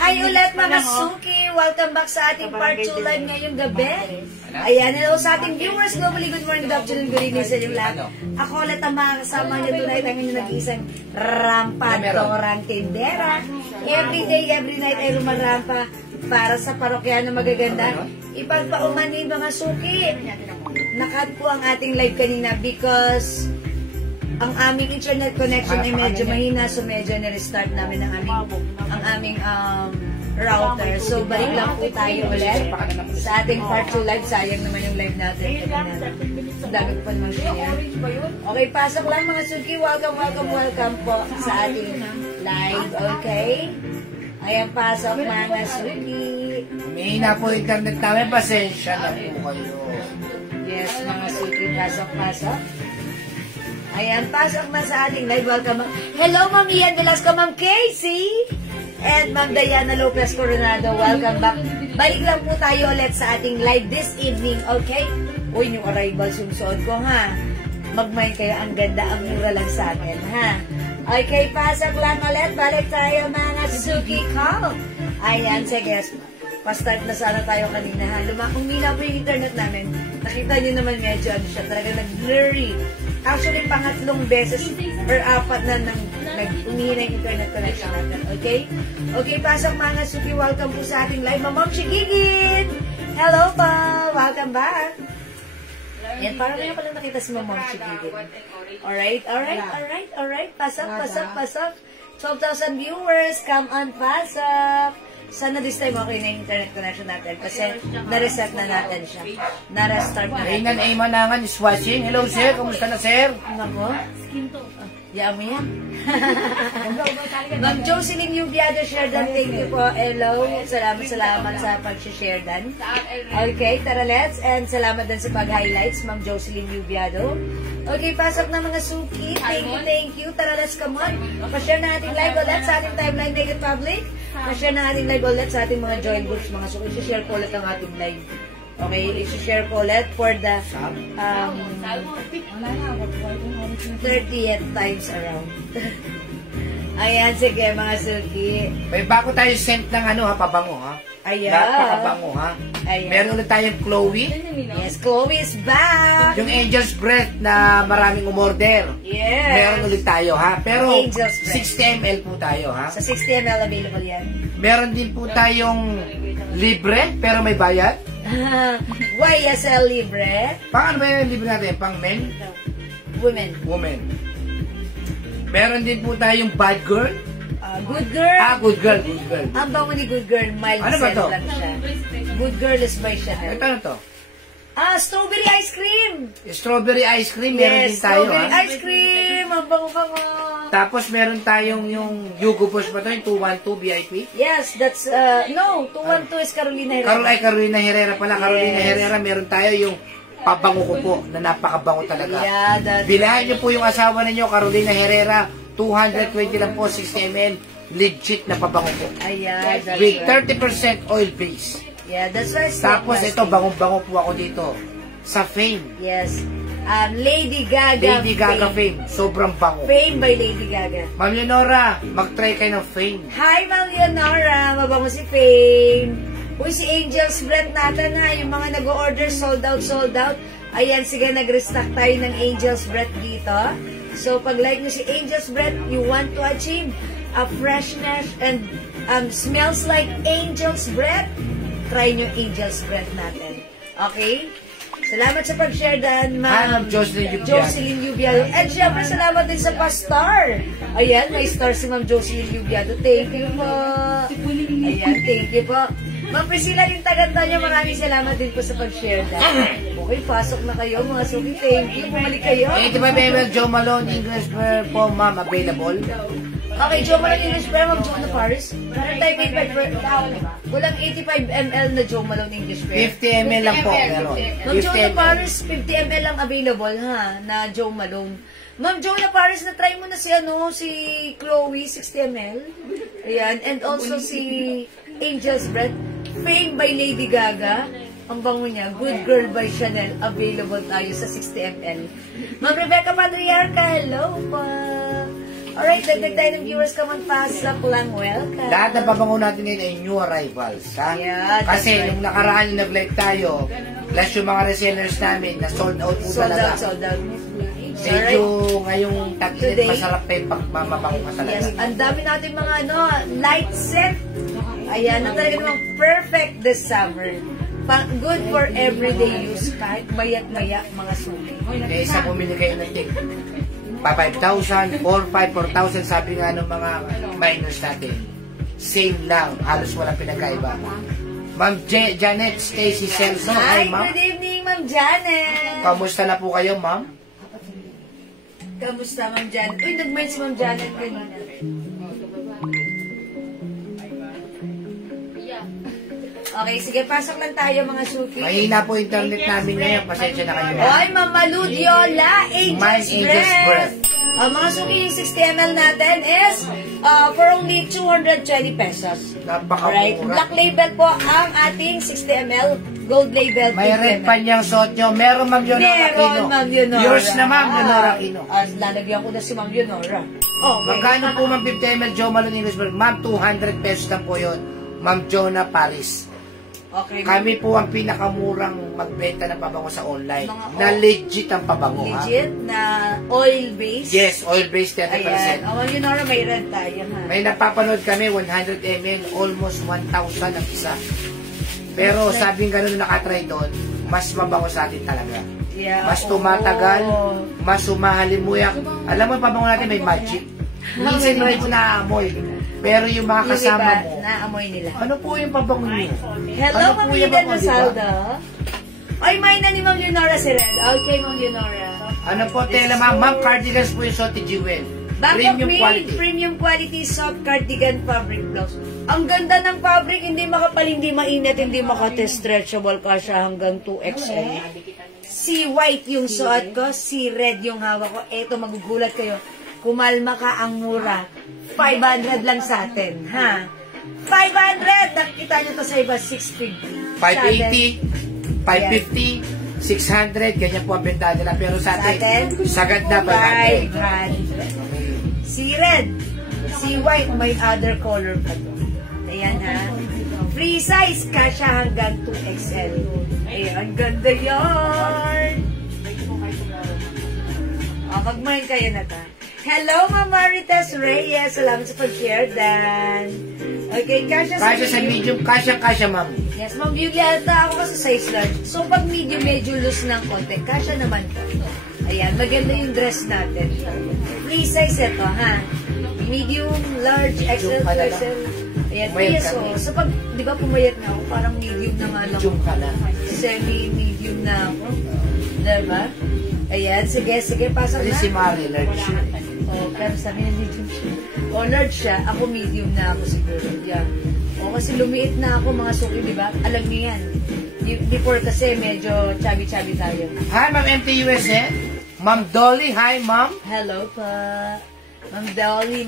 Hi ulit mga Suki! Welcome back sa ating part 2 live ngayong gabi. Ayan, hello sa ating viewers globally. Good morning, good afternoon, good evening sa inyong lahat. Ako ulit ang mga kasama niyo tonight. Ang inyong nag-iisang rampadorang tindera. Every day, every night ay rumarampa para sa parokya na magaganda. Ipagpaumanin mga Suki. Nakat po ang ating live kanina because ang aming internet connection ay medyo mahina, so medyo na-restart namin ang aming router. So, balik lang po tayo ulit sa ating part 2 live. Sayang naman yung live natin. Ang dami ko pa naman share. Okay, pasok lang mga Suki. Welcome, welcome, welcome po sa ating live. Okay? Ayan, pasok mga Suki. Mahina po internet namin. Pasensya na po kayo. Yes, mga Suki. Pasok, pasok. Ayan, pasok na sa ating live. Welcome. Hello, Ma'am Ian Velasco, Ma'am Casey, and Ma'am Diana Lopez Coronado. Welcome back. Balik lang po tayo ulit sa ating live this evening, okay? Uy, yung arrivals yung suot ko, ha? Magmay kayo, ang ganda, ang mura lang sa akin, ha? Okay, pasok lang ulit. Balik tayo, mga Suki Call. Ayan, sige. Pa-start na sana tayo kanina, ha? Umila po yung internet namin. Nakita nyo naman medyo, ano siya, talaga nag-blurry. Actually, pangatlong beses or apat na nag-umira yung internet connection natin. Okay? Okay, pasok mga Suki. Welcome po sa ating live. Ma'am Chigigin! Hello pa! Welcome back! Yan, parang ngayon ko lang nakita si Ma'am Chigigin. Alright, alright, alright, alright. Pasok, pasok, pasok. 12,000 viewers. Come on, pasok! Sana this time okay na yung internet connection natin kasi na-reset na natin siya. Na-restart na natin. Aynan ay manangan is watching. Hello sir, kumusta na sir? Nako? Yaan mo yan. Ma'am Jocelyn Yubiado, share dan. Thank you po. Hello. Salamat sa pag-share dan. Okay, tara let's. And salamat din sa pag-highlights, Ma'am Jocelyn Yubiado. Okay, pasok na mga Suki. Thank you, thank you. Tara let's, come on. Pa-share na ating live ulit sa ating timeline, make it public. Pa-share na ating live ulit sa ating mga join groups, mga Suki. I-share po ulit ang ating live. Okay, i-share po ulit for the 30th times around. Ayan, sige mga Suki. May bago tayo scent ng pabango ha. Ayan. Napakabango ha. Ayan. Meron ulit tayong Chloe. Yes, Chloe is back. Yung Angel's Breath na maraming umorder. Yes. Meron ulit tayo ha. Pero 60 ml po tayo ha. Sa 60 ml available yan. Meron din po tayong libre pero may bayad. YSL libre. Paano ba yung libre natin? Pang men? Women. Women. Meron din po tayong bad girl. Good girl. Good girl, good girl. Ang bango ni good girl, mild ano ba to? lang siya. Good girl is by Chanel. Ito ano to? Strawberry ice cream. Strawberry ice cream, meron din tayo strawberry ice cream. Ang bango-bango. Tapos meron tayong yung Yugo Push ba ito? Yung 212 VIP? Yes, that's, no, 212 is Carolina Herrera. Carolina Herrera pala. Yes. Carolina Herrera, meron tayo yung pabango ko po, na napakabango talaga. Yeah, bilahan niyo po yung asawa ninyo, Carolina Herrera, 220 lang po, 60 ml, legit na pabango po. Ayan, with 30% oil base. Yeah, that's right. Tapos ito, bango-bango po ako dito, sa Fame. Yes. Lady Gaga. Lady Gaga Fame. Sobrang bango. Fame by Lady Gaga. Ma'am Leonora, mag-try kayo ng Fame. Hi, Ma'am Leonora. Mabango si Fame. Uy, si Angel's Breath natin ha. Yung mga nag-order, sold out, sold out. Ayan, sige, nag-restock tayo ng Angel's Breath dito. So, pag like nyo si Angel's Breath, you want to achieve a freshness and Smells like angel's breath. Try nyo angel's breath natin. Okay? Salamat sa pag-share dan, Ma'am Jocelyn Yubiado. And syempre, salamat din sa pa-star. Ayan, may star si Ma'am Jocelyn Yubiado. Thank you po. Ayan, thank you po. Ma'am Priscilla, yung tagantanya niya, maraming salamat din po sa pag-share dan. Okay, pasok na kayo, mga suki. Thank you. Bumalik kayo. 85 ml Joe Malone English prayer po, ma'am, available. Okay, Joe Malone English prayer, Ma'am Joanna Paris. Meron tayo 85 walang 85 ml na Joe Malone English prayer. 50 ml lang po. Ma'am Joanna Paris, 50 ml lang available, ha, na Joe Malone. Ma'am Joanna Paris, na-try mo na si, si Chloe, 60 ml. Ayan, and also si Angel's Breath, Fame by Lady Gaga. Ang bango niya, Good Girl by Chanel, available tayo sa 60 ml. Ma'am Rebecca Patriarca, hello pa. Alright, dagdag tayo ng viewers ka magpasok lang. Welcome. Lahat ng pabango natin ngayon ay new arrivals, ha? Yeah, kasi right. nung nakaraan yung nag-live tayo, plus yung mga resellers namin na sold out po talaga. Sold out. Medyo ngayong tag-init, masarap pa yung pagmamabango ka talaga. Yes, ang dami natin mga light set. Ayan, na talaga namang perfect this summer. Good for everyday use, kahit mayat-maya mga sulit. Kaya isa bumili kayo ng tig. Pa 5,000, 4,500, 4,000 sabi nga ng mga minors natin. Same lang, halos walang pinagkaiba. Ma'am Janet Stacy Celso. Hi, Ma'am. good evening, Ma'am Janet. Kamusta na po kayo, ma'am? Kamusta, Ma'am Janet? Uy, nag-mail si Ma'am Janet kanina. Okay, sige, pasok lang tayo mga suki. Mahina po internet namin ngayon, pasensya na kayo. Oy, Mama Ludiola, Angel's Breath. Mga suki, yung 60 ml natin is for only 220 pesos. Napakamura. Right? Black label po ang ating 60 ml. Gold label. May red pa niyang suot nyo. Meron, Ma'am Leonora Aquino. Meron, Ma'am Leonora. Yours na, Ma'am Leonora Aquino. Lalagyan ko na si Ma'am Leonora. Okay. Magkano po, Ma'am 50 ml Joe Malone English Bread? Ma'am, 200 pesos lang po yun. Ma'am Jonah Paris. Okay. Kami po ang pinakamurang magbenta ng pabango sa online. Mga Na legit ang pabango. Legit na oil-based? Yes, oil-based 30%. Ayan. Yun na may red tayo, ha? May napapanood kami, 100 ml, almost 1,000 ang isa. Pero sabing gano'n nakatry doon, mas mabango sa atin talaga. Yeah. Mas tumatagal, mas sumahalimuyak. Alam mo, pabango natin may magic. Minsan hindi mo naaamoy. Pero yung mga kasama mo, naamoy nila. ano po yung pabango niyo? Hello, ano Ma'am Eden Masalda. Ay, may na ni Ma'am Leonora si Red. Okay, Ma'am Leonora. Ano po, tela ma'am, cardigans po yung Sote Jewel. Bangkok made, premium quality soft cardigan fabric blouse. Ang ganda ng fabric, hindi makapal, hindi mainit, hindi makate-stretchable ka siya hanggang 2XL. Si white yung suot ko, si red yung hawak ko. Eto, magugulat kayo. Kumalma ka, ang mura. 500 lang sa atin, ha? 500! Nakikita nyo to sa iba, 650. 580, 550, 600, ganyan po ang benta nila. Pero sa atin, sagad na 500. Si red, si white, may other color pa to. Ayan, ha? Free size, kasha hanggang 2XL. Ayan, ganda yarn! Mag-mind kayo na ta. Hello, Ma'am Marites Reyes. Salamat sa pag-share, Dan. Okay, kasha sa medium. Kasha, ma'am. Yes, Ma'am Julieta. Ako kasi size large. So, pag medium, medyo loose ng konti. Kasha naman po. Ayan, maganda yung dress natin. Free size ito, ha? Medium, large, XL, XL. Ayan, PSO. So, pag, di ba pumayat na ako, parang medium na nga lang. Semi-medium na ako. Diba? Ayan, sige, pasok na. Si Mari, large siya. Pero sabi na medium siya. Large siya, ako medium na ako siguro. Yeah. Kasi lumiit na ako mga suki, di ba? Alam niyo yan. Before kasi medyo chubby-chubby tayo. Hi, Ma'am MTUSN. Ma'am Dolly, hi, Ma'am. Hello pa. Ma'am Dolly,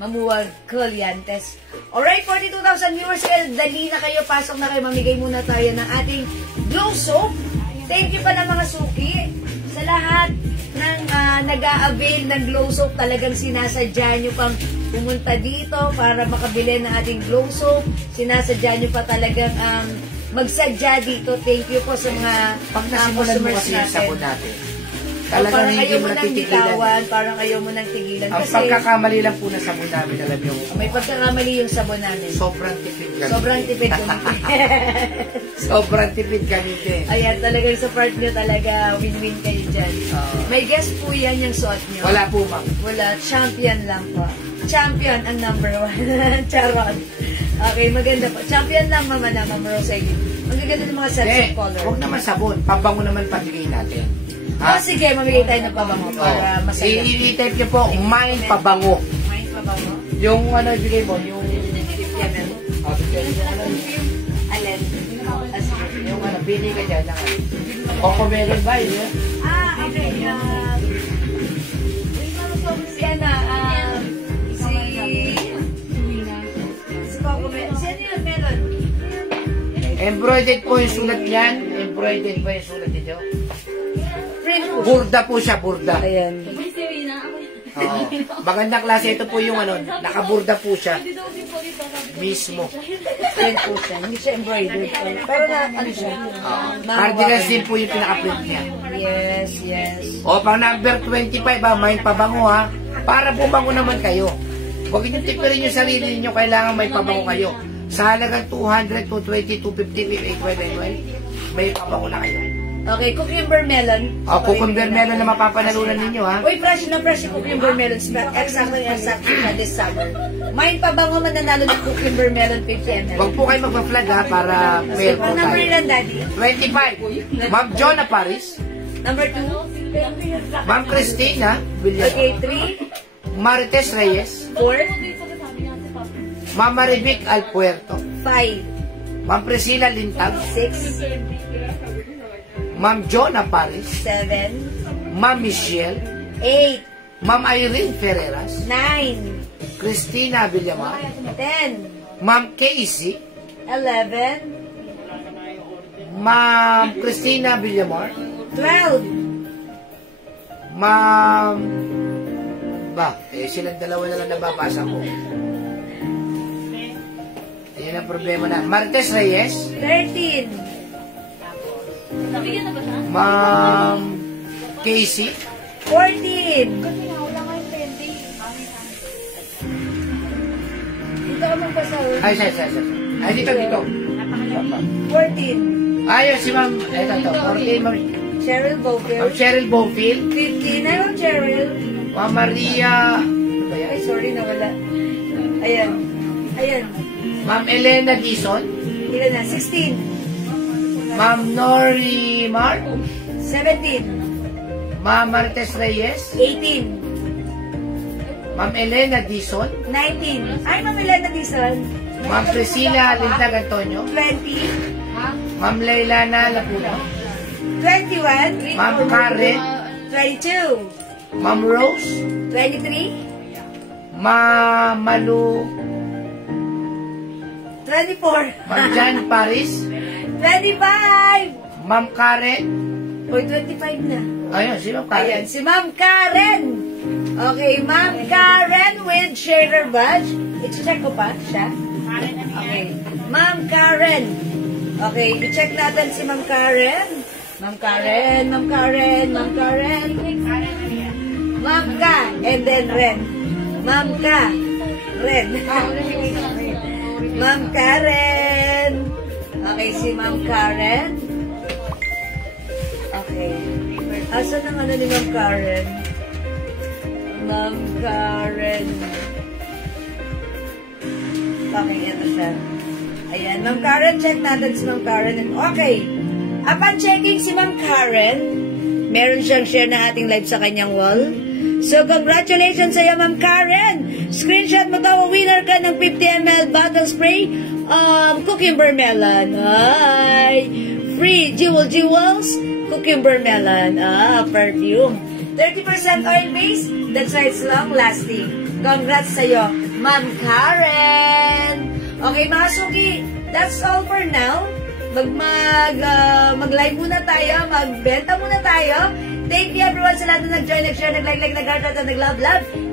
Mamuwag Coliantes. Alright, 42,000 viewers kayo. Dali na kayo, pasok na kayo. Mamigay muna tayo ng ating glow soap. Thank you pa ng mga suki. Sa lahat ng nag-a-avail ng glow soap, talagang sinasadya nyo pang pumunta dito para makabili ng ating glow soap. Sinasadya nyo pa talagang magsadya dito. Thank you po sa mga pag nasimulan mo kasi yung sabon natin. Talagang parang hindi ayaw mo mo nang natitigilan. bitawan, parang ayaw mo nang tigilan. Ang Kasi pagkakamali lang po ng sabon namin, alam niyo, may pagkakamali yung sabon namin. sobrang tipid kami. Sobrang tipid gamitin. Sobrang tipid gamitin. Ayan, talagang sa part nyo talaga, win-win kayo dyan. May guess po yan yung suot nyo. Wala po, ma'am. Wala, champion lang po. Champion ang number 1. Charot. Okay, maganda po. Champion lang, Mama Rosalie. Ang gaganda ng mga sets of color. Huwag naman sabon. Pabango naman pabigay natin. Oh, sige, mamigay tayo ng pabango para masaya. I-type niyo po, mind pabango. Mind pabango? Yung ano, ibigay mo, yung... Yemen. Alin? Yung ano, pili ka dyan. Coco meron ba yun? Okay. Si Ana, si Coco Meron. Si ano yun, Meron? Embroidered po yung sulat niyan. Embroidered po yung sulat nito. Print po. Burda po siya, burda. Ayan. Oo. Magandang klase. Ito po yung ano, nakaburda po siya. Mismo. Print po siya. Hindi siya embroidered. Pero na, ano siya? Cardigans din po yung pinaka-print niya. Yes, yes. O, pang number 25 ha, may pabango ha. Para bumango naman kayo. Huwag niyo tipirin yung sarili niyo, kailangan may pabango kayo. Sa halagang 200, 220, 250, 812, may pabango na kayo. Okay, cucumber melon. O, cucumber melon na mapapanalunan ninyo ha. Uy, fresh na fresh yung cucumber melon. Exactly na this summer. Mind pa bang mananalo ng cucumber melon 50 ml? Huwag po kayo magpa-flag ha, para fair po Number tayo. ilan, Daddy? 25. Ma'am Jonah Paris. Number 2. Ma'am Christina William. Okay, 3. Marites Reyes. 4. Ma'am Marivic Alpuerto. 5. Ma'am Priscilla Lintag. 6. Ma'am Jonah Paris. 7. Ma'am Michelle. 8. Ma'am Irene Ferreras. 9. Christina Villamar. 10. Ma'am Casey. 11. Ma'am Christina Villamar. 12. Ma'am... silang dalawa na lang nababasa ko. Yan ang problema na. Martes Reyes. 13. Ma'am Casey. 14. Dito ka magpasahod. Ay, dito. 14. Ayos si Ma'am. Ito. 14, Ma'am. Cheryl Ma'am Bofield. Cheryl Bofield. 15. Ayaw, Cheryl. Ma'am Maria. Ano ba yan? Ay, sorry, nawala. Ayan. Ma'am Elena Dizon. Ilan na? 16. Ma'am Nori Mar. 17. Ma'am Martes Reyes. 18. Ma'am Elena Dizon. 19. Ay, Ma'am Elena Dizon. Ma'am Priscilla Lintag Antonio. 20. Ma'am Leilana Lapuno. 21. Ma'am Karen. 22. Ma'am Rose. 23. Ma'am Malu. 24. Ma'am Jan Paris. 25. Ma'am Karen. Uy, 25 na. Ayun, si Ma'am Karen. Ayan, si Ma'am Karen. Okay, Ma'am Karen with shader badge. I-check ko pa siya. Okay. Ma'am Karen. Okay, i-check natin si Ma'am Karen. Ma'am Karen. Ma'am Ka, and then Ren. Ma'am Ka, Ren. Ma'am Karen. Okay, si Ma'am Karen. Okay. Asan ang ano ni Ma'am Karen? Ma'am Karen. Okay, ito siya. Ayan, Ma'am Karen, check natin si Ma'am Karen. Okay. Upon checking si Ma'am Karen, meron siyang share na ating live sa kanyang wall. So, congratulations sa iyo, Ma'am Karen! Screenshot mo daw, winner ka ng 50 ml bottle spray cucumber melon. Ay! Free jewels, cucumber melon. Perfume. 30% oil base, that's why it's long lasting. Congrats sa iyo, Ma'am Karen! Okay, mga suki, that's all for now. Mag-live muna tayo, magbenta muna tayo. Thank you everyone sa lahat na nag-join, nag-share, nag-like, nag-heart, at nag-love.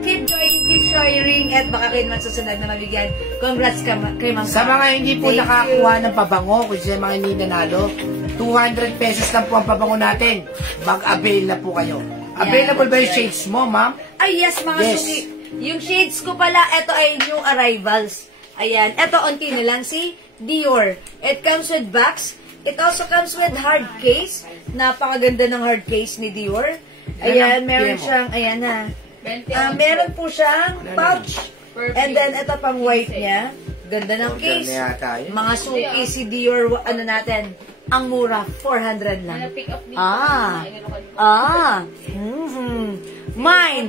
Keep joining, keep sharing, at baka kayo naman susunod na mabigyan. Congrats kay Ma'am. Sa mga hindi po nakakuha ng pabango, kung sa mga hindi nanalo, 200 pesos lang po ang pabango natin. Mag-avail na po kayo. Available ba yung shades mo, ma'am? Ay, yes, mga Yes. suki. Yung shades ko pala, ito ay new arrivals. Ayan, ito onti na lang si Dior. It comes with box. It also comes with hard case. Napakaganda ng hard case ni Dior. Ayan, meron siyang, ayan na. Meron po siyang pouch. And then, ito pang white niya. Ganda ng case. Mga suki si Dior, ano natin, ang mura, 400 lang. Mine,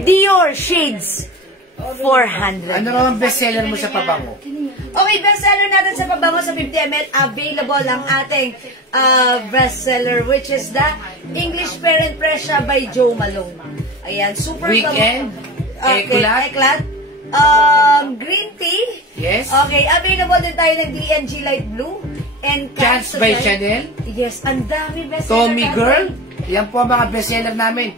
Dior Shades, 400. Ano naman bestseller mo sa pabango? Okay, bestseller natin sa pabango sa 50 ml. Available ang ating bestseller, which is the English Parent Pressure by Joe Malone. Ayan, super Weekend, Eclat. Green tea. Yes. Okay, available din tayo ng DNG Light Blue. And Chance by Chanel. Yes, ang dami bestseller. Tommy Girl. Yan po ang mga bestseller namin.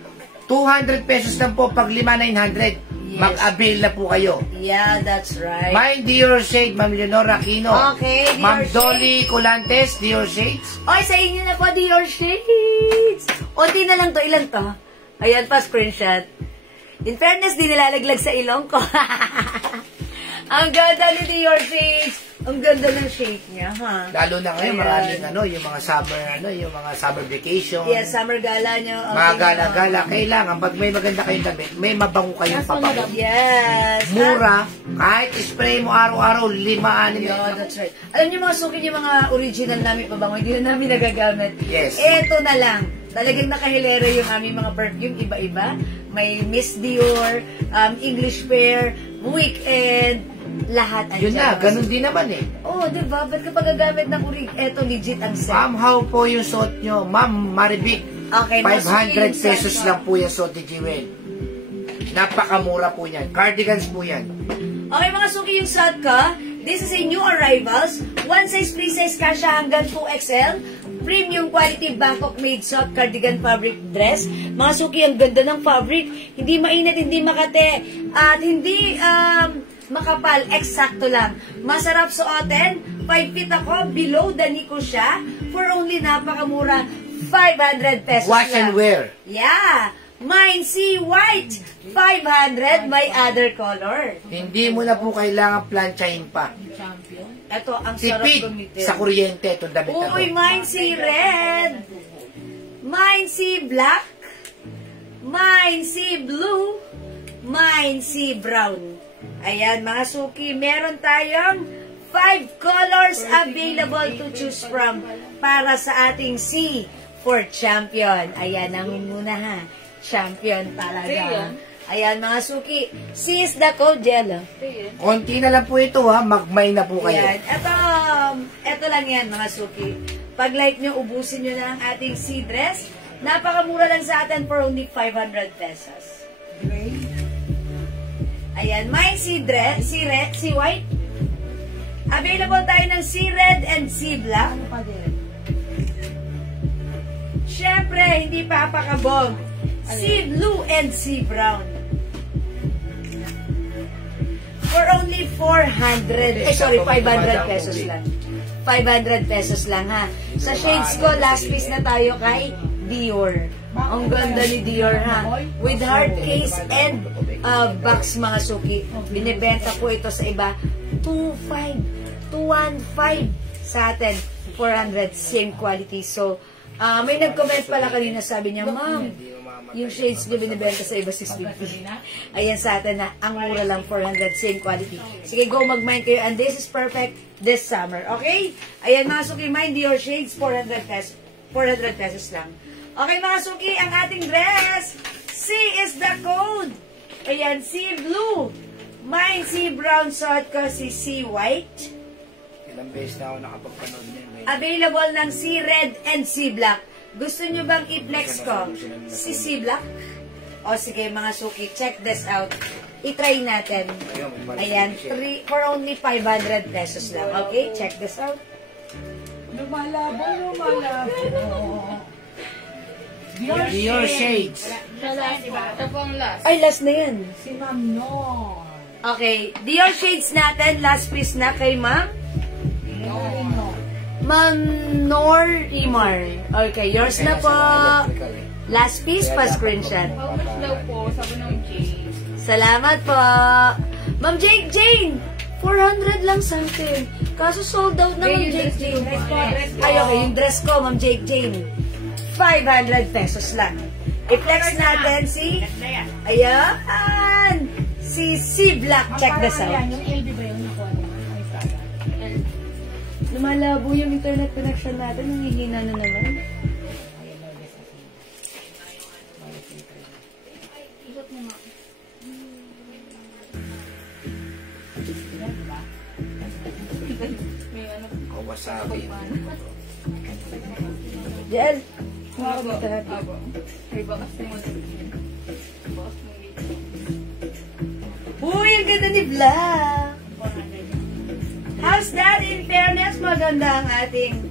200 pesos lang po pag 5,900. Yes. Mag-avail na po kayo. Yeah, that's right. Mine, Dior Shade, Ma'am Leonora Aquino. Okay, Dior Ma'am Shade. Dolly Colantes, Dior Shades. Oy, sa inyo na po, Dior Shades. Unti na lang to. Ilan to? Ayan pa, screenshot. In fairness, di nilalaglag sa ilong ko. Ang ganda ni Dior Shades. Ang ganda ng shape niya, ha? Lalo na ngayon, maraming yung mga summer vacation. Yes, summer gala nyo. Mga gala-gala. Kailangan, pag may maganda kayong damit, may mabango kayong pabango. Yes. Mura, kahit spray mo araw-araw, 5-6. Yeah, that's right. Alam niyo mga suki, yung mga original namin pabango, hindi na namin nagagamit. Yes. Eto na lang. Talagang nakahilera yung aming mga perfume, iba-iba. May Miss Dior, English Pear, Weekend, lahat yun na, ganun din naman eh. Oh, diba? Ba't kapag gagamit ng urig, eto legit ang set. Ma'am, how po yung suot nyo? Ma'am, Marivic, Okay, 500 pesos lang po yung suot ni Jewel. Napakamura po yan. Cardigans po yan. Okay, mga suki, yung set ka, this is a new arrivals. One size, free size, kasha hanggang 2XL. Premium quality Bangkok made soft cardigan fabric dress. Mga suki, ang ganda ng fabric. Hindi mainit, hindi makate. At hindi makapal, eksakto lang. Masarap suotin, 5 feet ako, below the knee ko siya, for only napakamura, 500 pesos Wash and lang. wear. Yeah! Mine see white, 500, my other color. Hindi mo na po kailangan planchahin pa. Ito, ang sarap Tipid gamitin. sa kuryente itong damit na to. Uy, mine see red, mine see black, mine see blue, mine see brown. Ayan, mga suki, meron tayong 5 colors available to choose from para sa ating C for champion. Ayan, muna ha. Champion talaga. Ayan, mga suki. C is the code, Jello. Konti na lang po ito ha, magmay na po kayo. Ayan, ito lang yan, mga suki. Pag like nyo, ubusin nyo na ang ating C dress. Napakamura lang sa atin for only 500 pesos. Ayan, may C red, C white. Available tayo ng C red and C black. Siyempre, hindi papakabog. C blue and C brown. For only 500 pesos lang. 500 pesos lang ha. Sa shades ko, last piece na tayo kay Dior. Ang ganda ni Dior ha. With hard case and box, mga suki. Binibenta ko ito sa iba 215 sa atin 400, same quality. So may nag-comment pala kanina, sabi niya, ma'am, yung shades na binibenta sa iba 650. Ayan sa atin na ang mura lang 400, same quality. Sige, go mag-mind kayo, and this is perfect this summer. Okay? Ayan mga suki, mind Dior shades 400 pesos lang. Okay mga suki, ang ating dress, C is the code. Ayan, C blue. Mine, C brown, suot ko si C white. Ilang beses na ako nakapagpanood niyan. Available ng C red and C black. Gusto nyo bang i-flex ko si C black? O sige mga suki, check this out. I-try natin. Ayan, for only 500 pesos lang. Okay, check this out. Lumalabo. Dior shades. Ito po ang last. Ay, last na yan. Si Ma'am Nor. Okay, Dior shades natin. Last piece na kay Ma'am. Ma'am Nor Imar. Okay, yours na po. Last piece pa screenshot. How much daw po? Sabi ng Jane. Salamat po. Ma'am Jane, 400 lang sa akin. Kaso sold out na, Ma'am Jane. Ay, okay, yung dress ko, Ma'am Jane. 500 pesos lang. I-flex natin si... Ayan! Si C-Black. Check this out. Yung LB ba yun? Lumalabo yung internet connection natin. Hihina na naman. Ikot mo nga. May ano. Kawasabi. Jel! Abo. Ay, bakas mo. Bakas mo. Uy, ang ganda ni Black! How's that? In fairness, maganda ang ating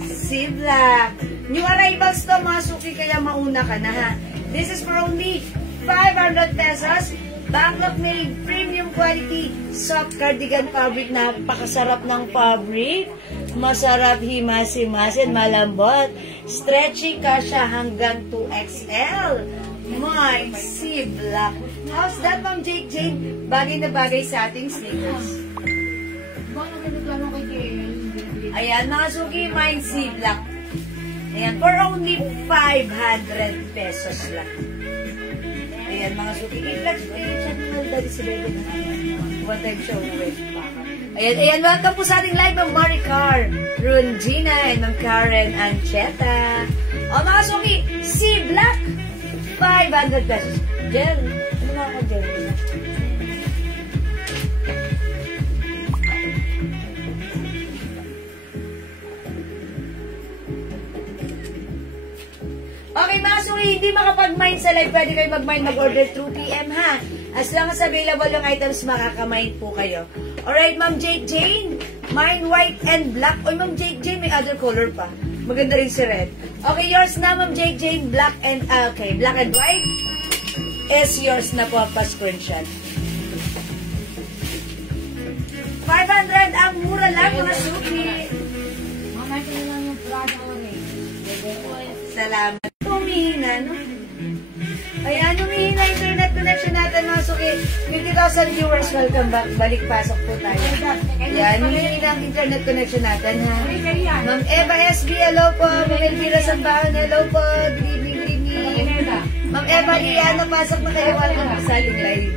si Black. New arrivals to, mga suki, kaya mauna ka na, ha? This is for only 500 pesos. Bangkok made premium quality soft cardigan fabric. Napakasarap ng fabric. Masarap himas-himasin, malambot. Stretchy ka siya hanggang 2XL. My si Black. How's that, Ma'am Jane? Bagay na bagay sa ating sneakers. Ayan, mga suki, mine si Black. Ayan, for only 500 pesos lang. Ayan, mga suki. I-flex ko yung channel dali si Bebe na. One time show with. Ayan, welcome po sa ating live ng Maricar, Rungina, and Ma'am Karen Ancheta. O, mga suki, si Black, 500 pesos. Jen, ano nga ka, Jen? Okay, mga suki, hindi makapag-mine sa live. Pwede kayo mag-mine, mag-order through PM, ha? As long as available yung items, makaka-mine po kayo. Alright, Ma'am Jane, mine white and black. Oy, Ma'am Jane, may other color pa. Maganda rin si red. Okay, yours na, Ma'am Jane, black and, black and white is yours na po, pa-screenshot. 500 ang mura lang, mga suki. Mamay ko lang yung Prada orange. Salamat. Humihina, no? Ayan, humihina internet connection natin, mga suki. 50,000 viewers, welcome back. Balik pasok po tayo. Ayan, humihina ang internet connection natin, ha? Ma'am Eva SB, hello po. Ma'am Elvira Sanbahan, hello po. Good evening. Ma'am Eva Liano, pasok na kayo. Welcome back sa ating live.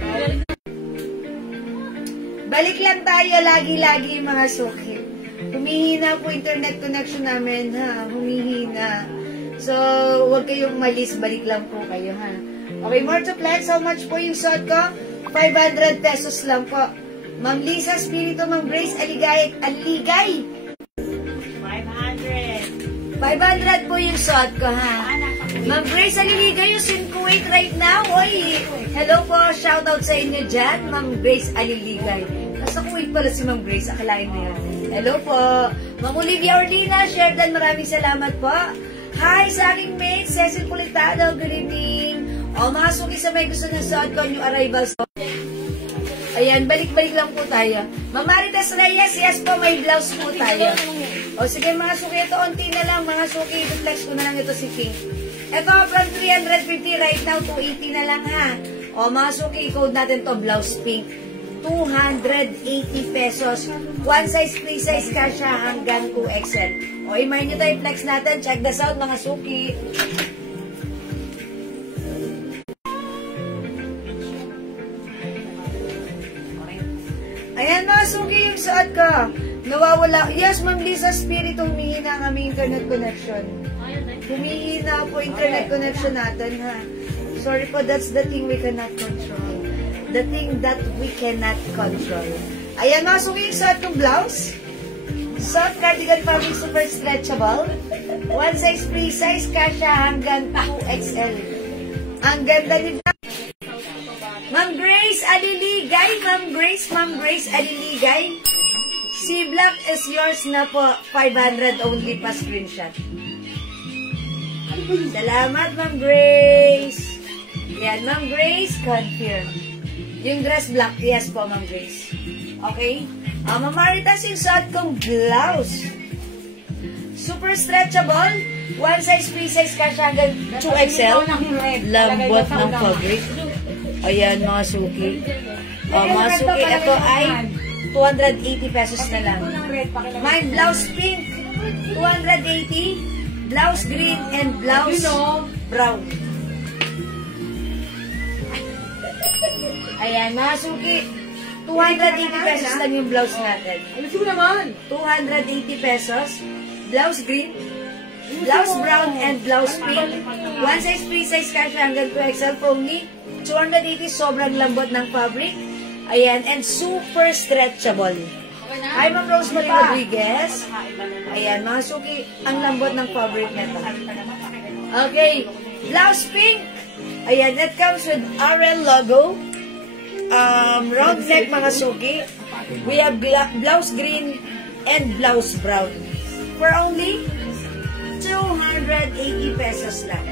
Balik lang tayo, lagi-lagi, mga suki. Humihina po internet connection namin, ha? Humihina. So, huwag kayong malis, balik lang po kayo, ha? Okay, more to flex. How much po yung suot ko? 500 pesos lang po. Ma'am Lisa Spirito, Ma'am Grace Aligay. 500 po yung suot ko, ha? Ma'am Grace Aliligay, yung in Kuwait right now. Oy, hello po, shout out sa inyo dyan, Ma'am Grace Aliligay. Nasa Kuwait pala si Ma'am Grace, akalain mo yun. Hello po. Ma'am Olivia Orlina, Sherdan, maraming salamat po. Hi sa aking mate, Cecil Pulitado, good evening. O, mga suki sa may gusto ng suot ko, new arrivals. Ayan, balik-balik lang po tayo. Ma'am Marites Reyes, yes po, may blouse po tayo. O, sige mga suki, ito, onti na lang, mga suki, i-flex ko na lang ito si Pink. Ito, from 350 right now, 280 na lang, ha. O, mga suki, i-code natin to, blouse pink. 280 pesos. One size, free size ka siya hanggang 2XL. O, i-mine nyo tayo, flex natin. Check this out, mga suki. Ayan, mga suki, yung suot ko. Nawawala. Yes, Ma'am Lisa Spirit, humihina ang aming internet connection. Humihina po internet connection natin, ha. Sorry po, that's the thing we cannot control. The thing that we cannot control. Ayan, mga suki, yung suot kong blouse. Soft cardigan fabric, super stretchable. One size, free size, kasha hanggang 2XL. Ang ganda nito. Ma'am Grace Aliligay, Ma'am Grace Aliligay. Si Black is yours na po. 500 only pa screenshot. Salamat, Ma'am Grace. Yan, Ma'am Grace, confirm. Yung dress black, yes po, Ma'am Grace. Okay? Ma'am Maritas, yung suot kong blouse. Super stretchable. One size, free size kasha hanggang 2XL. Lambot ng fabric. Ayan, mga suki. Mga suki, ito ay 280 pesos na lang. May blouse pink, 280. Blouse green and blouse brown. Ayan, mga suki. 280 pesos lang yung blouse natin. 280 pesos. Blouse green, blouse brown, and blouse pink. One size, free size kasha hanggang 2XL for only 280. Sobrang lambot ng fabric. Ayan, and super stretchable. Hi, Ma'am Rosemary Rodriguez. Ayan, mga suki, ang lambot ng fabric nito. Okay, blouse pink. Ayan, it comes with RL logo. Round neck, mga suki. We have blouse green and blouse brown for only 280 pesos lang.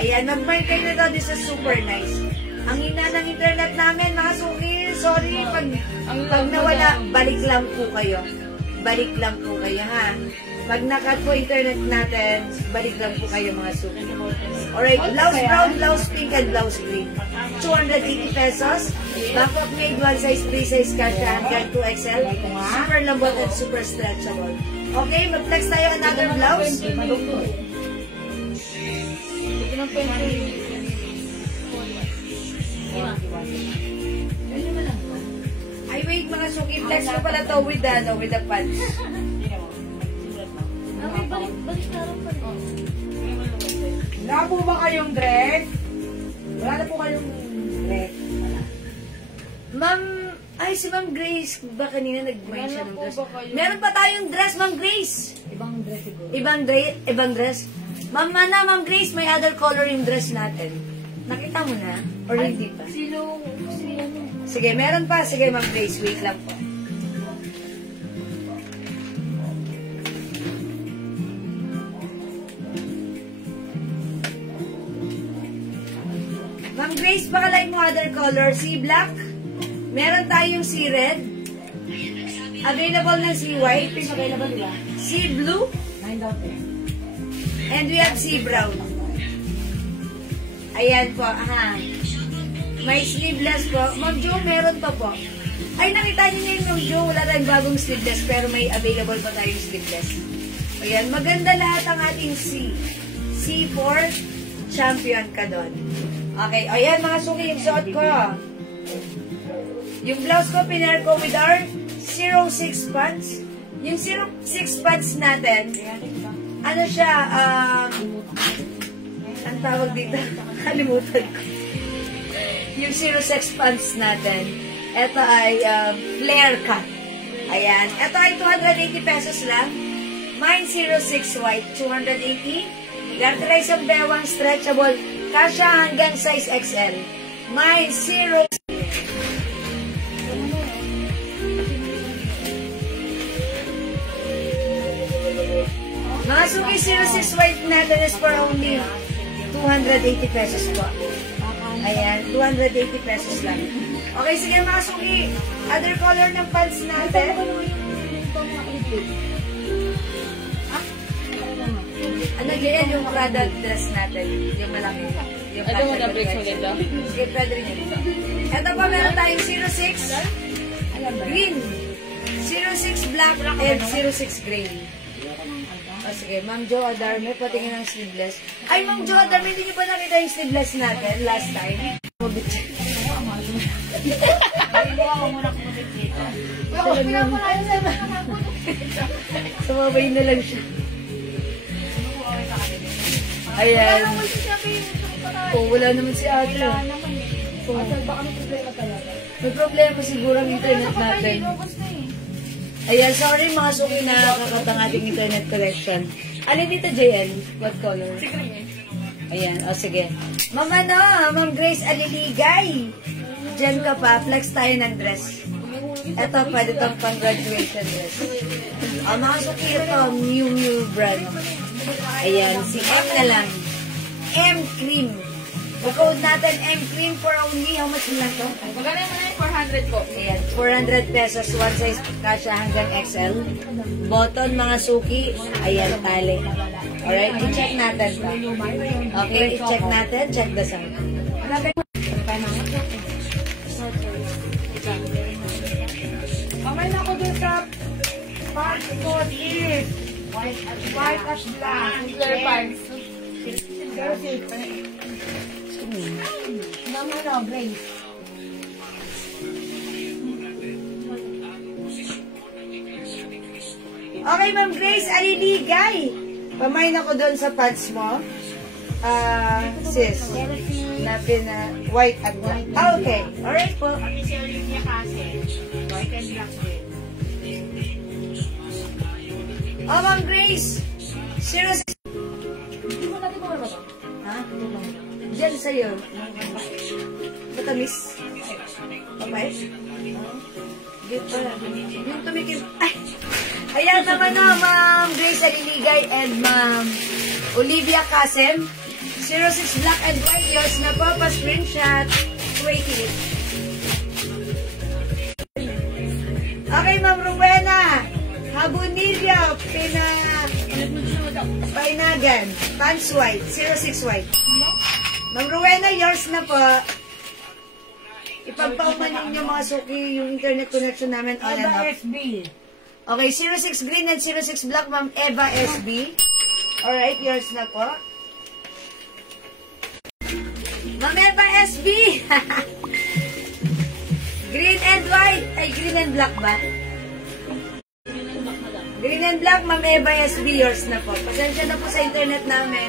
Ayan, mag-mind kayo na daw. This is super nice. Ang hina ng internet namin, mga suki. Sorry, pag nawala, balik lang po kayo. Balik lang po kayo, ha? Pag nakat po internet natin, balik lang po kayo, mga suki. Alright, blouse brown, blouse pink, and blouse green. 280 pesos. Backup made, one size, free size kasha hanggang 2XL. Super lambot at super stretchable. Okay, mag-flex tayo another blouse. Ay, wait, mga suki. Flex ko pala to with the pants. Wala po ba kayong dress? Wala na po kayong dress. Ma'am, ay si Ma'am Grace, ba kanina nag-mention ng dress? Meron pa tayong dress, Ma'am Grace. Ibang dress siguro. Ibang dress. Ma'am Grace, may other color yung dress natin. Nakita mo na? Or hindi pa? Sige, meron pa. Sige, Ma'am Grace, wait lang po. Ma'am Grace, pakalike mo other color. Si black. Meron tayong si red. Available na si white. Available, di ba? Si blue. 9,000. And we have si brown. Ayan po. Aha. May sleeveless po. Ma'am Jo, meron pa po. Ay, nakita niyo yun, Ma'am Jo. Wala tayong bagong sleeveless, pero may available pa tayong sleeveless. Ayan. Maganda lahat ang ating C. C4. Champion ka doon. Okay. Ayan, mga suki, yung suot ko. Yung blouse ko, pinair ko with our 06 pants. Yung 06 pants natin, ano siya, ang tawag dito, kalimutan ko. Yung 06 pants natin, ito ay flare cut. Ayan. Ito ay 280 pesos lang. Mine 06 white, 280. Garterize ang bewang, stretchable. Kasha hanggang size XL. Mine 0. Mga suki 06 white natin is for only 280 pesos po. Ayan, 280 pesos lang. Okay, sige mga suki. Other color ng pants natin. Ano yan yung Prada dress natin? Yung malaki. Yung Ito mo na breaks mo dito? Sige, pwede rin yun. Ito pa meron tayong 06 green. 06 black and 06 gray. O sige, Ma'am Jo Adarme, patingin ng sleeveless. Ay, Ma'am Jo Adarme, hindi niyo ba nakita yung sleeveless natin last time? Sumabay na lang siya. Ayan. Oh, wala naman si ate. Oh. May problema siguro ang internet natin. Ayan, sorry mga suki na kakat ang ating internet collection. Ano dito, JL? What color? Ayan, o sige. Ma'am Ma'am Grace Aliligay. Diyan ka pa, flex tayo ng dress. Ito, pwede itong pang graduation dress. Mga suki, ito, Miu brand. Ayan, si M na lang. M Cream. Code natin, M Cream for only, how much lang to? Magkano mo na yung 400 po? Ayan, 400 pesos, one size kasha hanggang XL. Button, mga suki. Ayan, tali. Alright, i-check natin pa. Okay, i-check natin. Check the sound. Kamay na ako dun sa pants ko is white at black. Clear pants. Okay, Ma'am Grace, aliligay. Pamain ako doon sa pads mo. Sis. Na white at black. Okay. Alright po. Si Olivia kasi. White and black din. Oh, Ma'am Grace. 06. Hindi mo natin bumaba ba? Ha? Diyan sa'yo. Matamis. Papay? Gift pala. Yung tumikim. Ay! Ayan naman na, Ma'am Grace Aliligay and Ma'am Olivia Kasem. 06 Black and White. Yours na po. Pa-screenshot. Wait it. Okay, Ma'am Rowena. Habunilio. Painagan. Pants white. 06 white. Ma'am Rowena, yours na po. Ipagpauman ninyo mga suki yung internet connection namin on and off. SB. Okay, 06 green and 06 black, Ma'am Eva SB. Alright, yours na po. Ma'am Eva SB! Green and white. Ay, green and black ba? Green and black, Ma'am Eva SB, yours na po. Pasensya na po sa internet namin.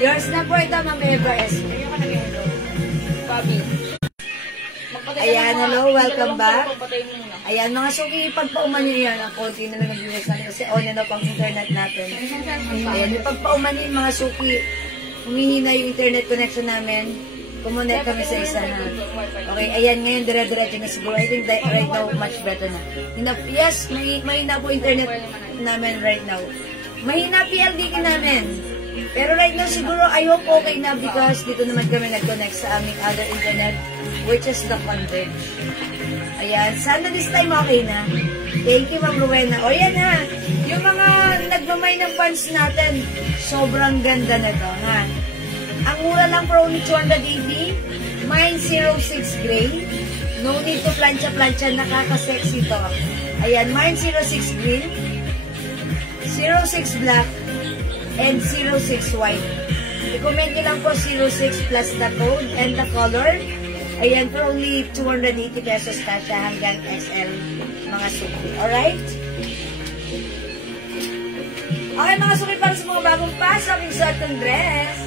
Yours na po ito, Ma'am Eva SB. Bobby. Ayan, hello, welcome back. Ayan, mga suki, pagpauman nyo yan, ang konti na lang nag-iwas natin kasi on and off ang internet natin. Ayan, yung pagpauman nyo mga suki, humihina yung internet connection namin, kumonek kami sa isa na. Okay, ayan, ngayon, dire-diretso na siguro. I think that right now, much better na. Yes, mahina po internet namin right now. Mahina PLDT namin. Pero right now, siguro, I hope okay na because dito naman kami nag-connect sa aming other internet, which is the Converge. Ayan, sana this time okay na. Thank you, Ma'am Rowena. O yan ha, yung mga nagmamay ng pants natin, sobrang ganda na to, ha. Ang mura lang for only 280, mine 06 gray. No need to plancha-plancha, nakaka-sexy to. Ayan, mine 06 green, 06 black, and 06 white. I-comment nyo lang po 06 plus the code and the color. Ayan, for only 280 pesos kasha hanggang XL mga suki. Alright? Okay, mga suki, para sa mga bagong pasok, yung suot ng dress.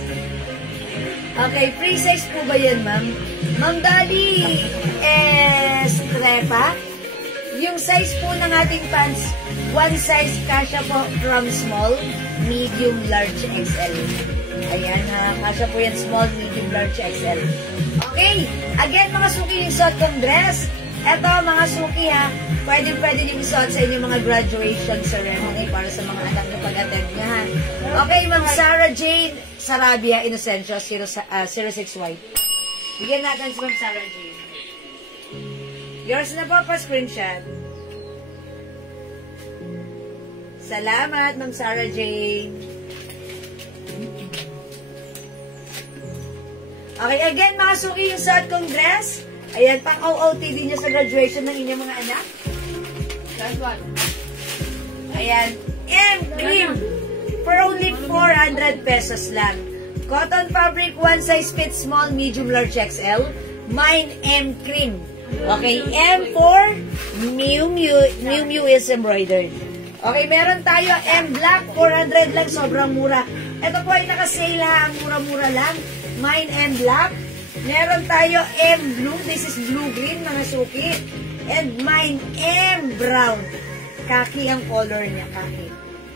Okay, free size po ba yan, ma'am? Ma'am Dali Estrepa. Yung size po ng ating pants, one size kasha po from small, medium, large, XL. Ayan ha, kasha po yan small, medium, large, XL. Okay, again mga suki, yung suot kong dress. Eto mga suki ha, pwede nyo isuot sa inyong mga graduation ceremony para sa mga anak nyo pag-attend nyo ha. Okay, Ma'am Sarah Jane Sarabia Inocencio, 06 white. Bigyan natin si Ma'am Sarah Jane. Yours na po pa-screenshot. Salamat, Ma'am Sarah Jane. Okay, again, mga suki, yung suot kong dress. Ayan, pang OOTD niya sa graduation ng inyong mga anak. Last one. Ayan, M-Cream. For only 400 pesos lang. Cotton fabric, one size fits small, medium, large, XL. Mine, M-Cream. Okay, M for Miu Miu is embroidered. Okay, meron tayo M-Black, 400 lang, sobrang mura. Ito po ay naka-sale ha, ang mura-mura lang. Mine M-Black. Meron tayo M-Blue, this is blue-green, mga suki. And mine M-Brown. Kaki ang color niya, kaki.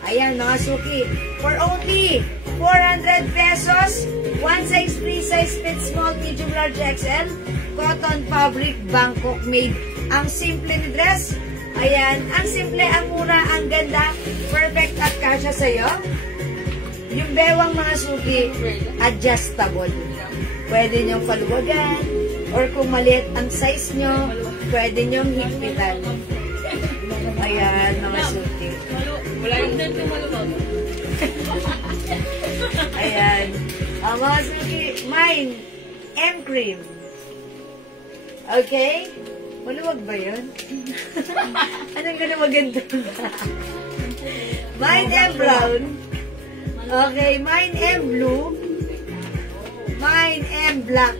Ayan, mga suki. For only 400 pesos, one size, free size, fit small, medium, large, XL. Cotton fabric, Bangkok made. Ang simple ni dress. Ayan, ang simple, ang mura, ang ganda. Perfect at kasya sa'yo. Yung bewang mga suki, adjustable. Pwede nyong paluwagan. Or kung maliit ang size nyo, pwede nyong higpitan. Ayan, mga suki. Wala yung net yung malubog. Ayan. Mga suki, mine, M-cream. Okay? Maluwag ba yun? Anong gano'n maganda? Mine M-brown. Okay, mine M-blue. Mine M-black.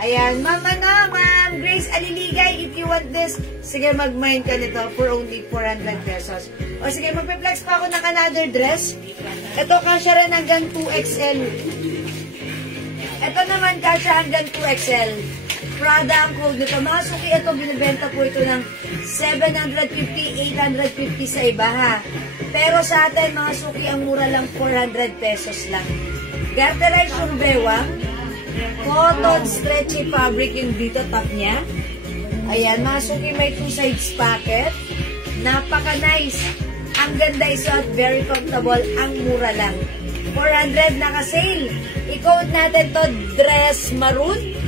Ayan, ma'am, ma'am Grace Aliligay, if you want this, sige, mag-mine ka nito for only 400 pesos. O sige, magpe-flex pa ako ng another dress. Ito, kasya rin hanggang 2XL. Ito naman, kasya hanggang 2XL. Prada ang code nito. Mga suki, ito, binibenta po ito ng 750, 850 sa iba, ha? Pero sa atin, mga suki, ang mura lang 400 pesos lang. Garteray Surbewang. Cotton stretchy fabric yung dito, top niya. Ayan, mga suki, may 2 sides pocket. Napaka-nice. Ang ganda isuot, very comfortable. Ang mura lang. 400 naka-sale. I-code natin to dress maroon,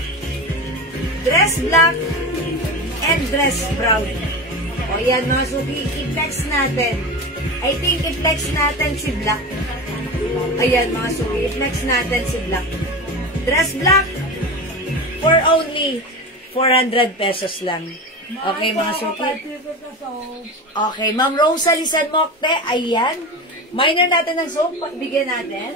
dress black, and dress brown. O yan, mga suki, i-flex natin. I think i-flex natin si black. Ayan, mga suki, i-flex natin si black. Dress black for only 400 pesos lang. Okay, mga suki. Okay, Ma'am Rosalie San Mocte, ayan. Minor natin ng soap, bigyan natin.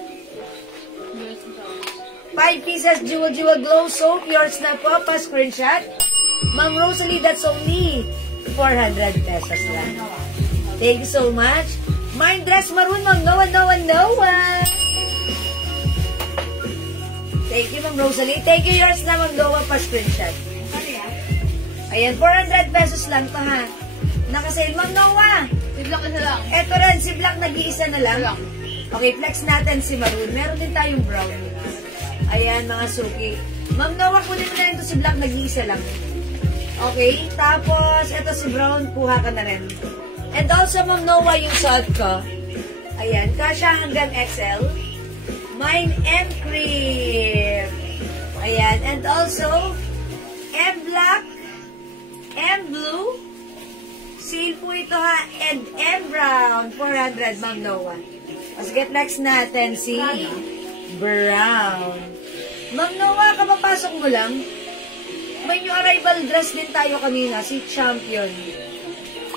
5 pieces Jewel Glow Soap, yours na po, pa-screenshot. Ma'am Rosalie, that's only 400 pesos lang. Thank you so much. Mine dress maroon, Ma'am Noah. Thank you, Ma'am Rosalie. Thank you, yours na, Ma'am Noah, pa-screenshot. Ayan, 400 pesos lang to, ha. Nakasale, Ma'am Noah. Si Black isa lang. Eto rin, si Black nag-iisa na lang. Okay, flex natin si Maroon. Meron din tayong brown. Ayan, mga suki. Ma'am Noah, kunin mo na rin to si Black, nag-iisa lang. Okay, tapos, eto si brown, kuha ka na rin. And also, Ma'am Noah, yung suot ko. Ayan, kasya hanggang XL. Mine M-cream. Ayan, and also, M-black, M-blue, sale po ito, ha, and M-brown, 400, Ma'am Noah. O sige, flex natin si brown. Ma'am Noah, kapapasok mo lang, may new arrival dress din tayo kanina, si Champion.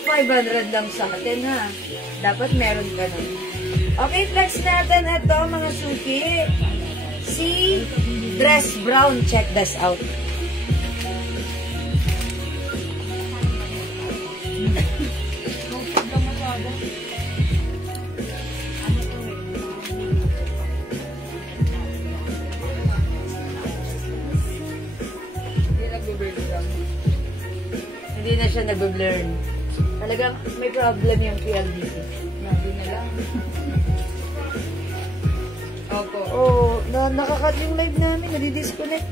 500 lang sa atin, ha. Dapat meron ka nun. Okay, flex natin ito, mga suki. Si dress brown. Check this out. Hindi na siya nag-blur. Talagang may problem yung PL dito. Nabi na lang. Opo. Oh, nakakat yung live namin, nadi-disconnect.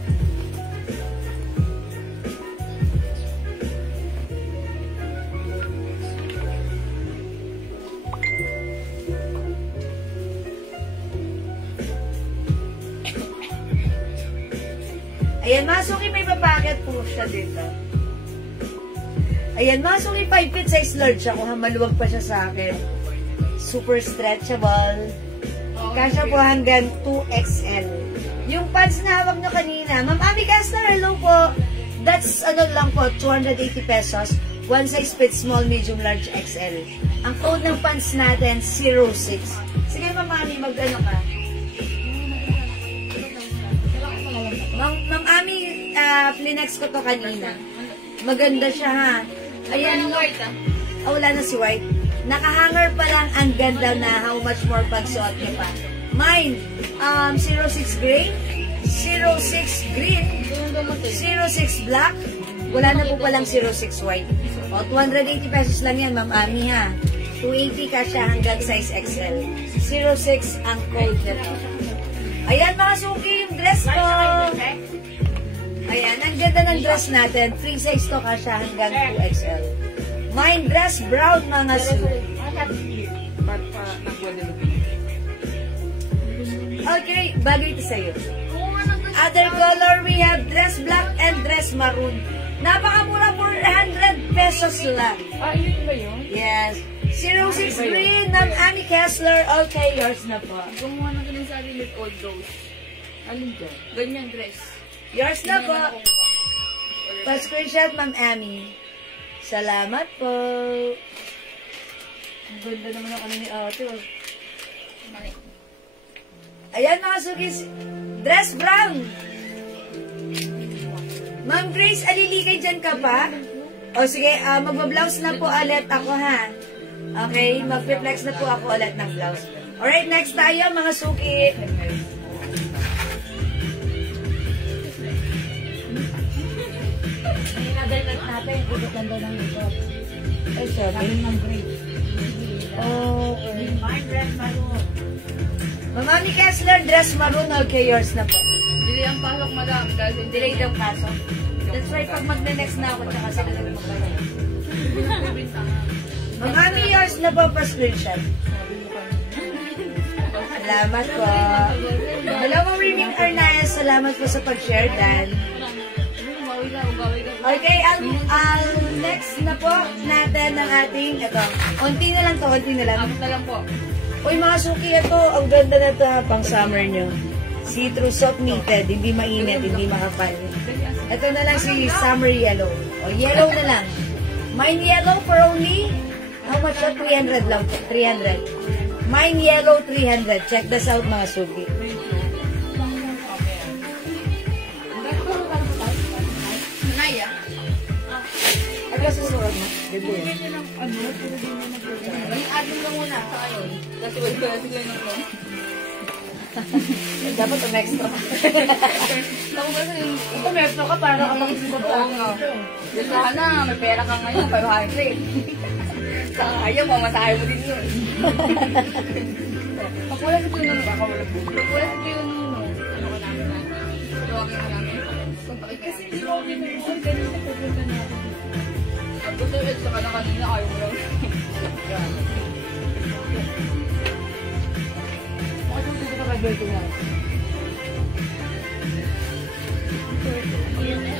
Ayan, masuki, may papaket po siya dito. Ayan, masuki, 5 feet size large ako, ha, maluwag pa siya sa akin. Super stretchable. Kasya po hanggang 2XL. Yung pants na hawak nyo kanina, Ma'am Ami Castor, hello po. That's, ano lang po, 280 pesos. One size fit, small, medium, large, XL. Ang code ng pants natin, 06. Sige, Ma'am Ami, mag-ano ka? Ma'am Ami, plinex ko to kanina. Maganda siya, ha? Ayan, white, ah. Oh, wala na si white. Nakahanger pa lang, ang ganda na. How much more pagsuot niya pa. Mine, 06 green, 06 green, 06 black. Wala na po palang 06 white. O, 280 pesos lang yan, Ma'am Ami, ha. 280 ka siya hanggang size XL. 06 ang code nito. Ayan, mga suki, yung dress ko. Ayan, ang ganda ng dress natin. Free size to ka siya hanggang 2XL. Mine dress brown, mga suki. Okay, bagay ito sa'yo. Other color, we have dress black and dress maroon. Napakamura, 400 pesos. pesos lang. Yun ba yun? Yes. 06 Green, Ma'am Ami Kessler. Okay, yours na po. Gumawa na ganun sa atin with all those. Alin dyan? Ganyan dress. Yours na po. Pa-screenshot, Ma'am Ami. Salamat po. Ang ganda naman ang ano ni ate. Oh. Ayan mga sugis. Dress brown. Ma'am Grace, aliligay dyan ka pa? O sige, magbablouse na po ulit ako ha. Okay, mag-flex na po ako ulit ng blouse. Alright, next tayo mga suki. Nadalat natin, ikot lang daw ng ikot. Eh, sorry. Ma'am Grace. Okay. Dress maroon. Ma'am Kessler, dress maroon. Okay, yours na po. Delay ang pasok, madam. Delay daw pasok. That's why pag magne-next na ako, tsaka sila na magpapalay. Mami, yours na po pa-screenshot. Salamat po. Hello, Ma'am Riming Arnaiz. Salamat po sa pag-share, Dan. Okay, ang next na po natin ng ating, ito, konti na lang to, konti na lang. Tapos na lang po. Uy, mga suki, ito, ang ganda na ito pang summer nyo. See-through soft knitted, hindi mainit, hindi makapal. Ito na lang si summer yellow. O, yellow na lang. Mine yellow for only, how much? 300 lang po, 300. Mine yellow, 300. Check this out, mga suki. Naya. Ano susunod na? Ganda yan. May admin ka muna sa ayon. Kasi wala ko na siguro nung Dapat ang extra. Ako kasi yung... Ito, may extra ka para nakapag-isip Oo nga. Sana, may pera ka ngayon, 500. Sayang, mamasahe mo din yun. Pagkulas ito yun, pagkulas ito yun, ano ko namin na, tawagin ka namin. Kasi hindi ko okay na yun, kanina pupunta natin. Ang gusto yun, saka na kanina, ayaw mo lang.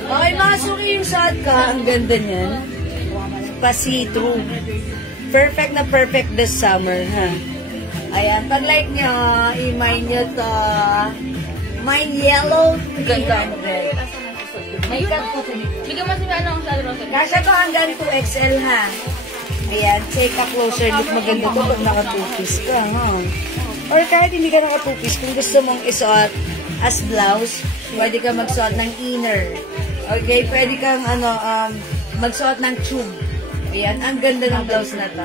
Okay, mga suki yung suot ka. Ang ganda niyan. Pa-see-through. Perfect na perfect this summer, ha? Ayan, pag like nyo, i-mine nyo to. Mine yellow, 300. May cut po ito. Bigyan mo si ano sa Rosa. Kasya to hanggang 2XL, ha? Ayan, take a closer look. Maganda to pag naka-2-piece ka, ha? Or kahit hindi ka naka-2-piece, kung gusto mong isuot as blouse, pwede ka magsuot ng inner. Okay, pwede kang magsuot ng tube. Ayan, ang ganda ng blouse na to.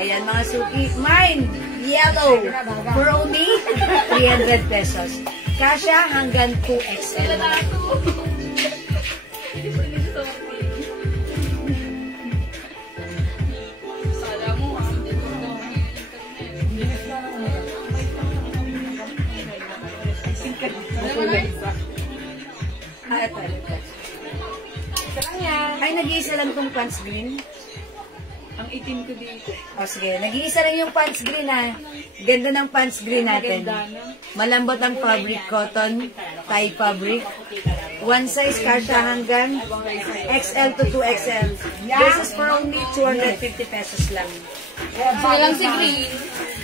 Ayan, mga suki. Mine, yellow, for only 300 pesos. Kasya hanggang 2XL. Ito. Ay, nag-iisa lang tong pants green. Ang itim ko dito. O sige, nag-iisa lang yung pants green, ha. Ganda ng pants green natin. Malambot ang fabric, cotton, tie fabric. One size kasha hanggang XL to 2XL. This is for only 250 pesos lang. Sige lang si Green.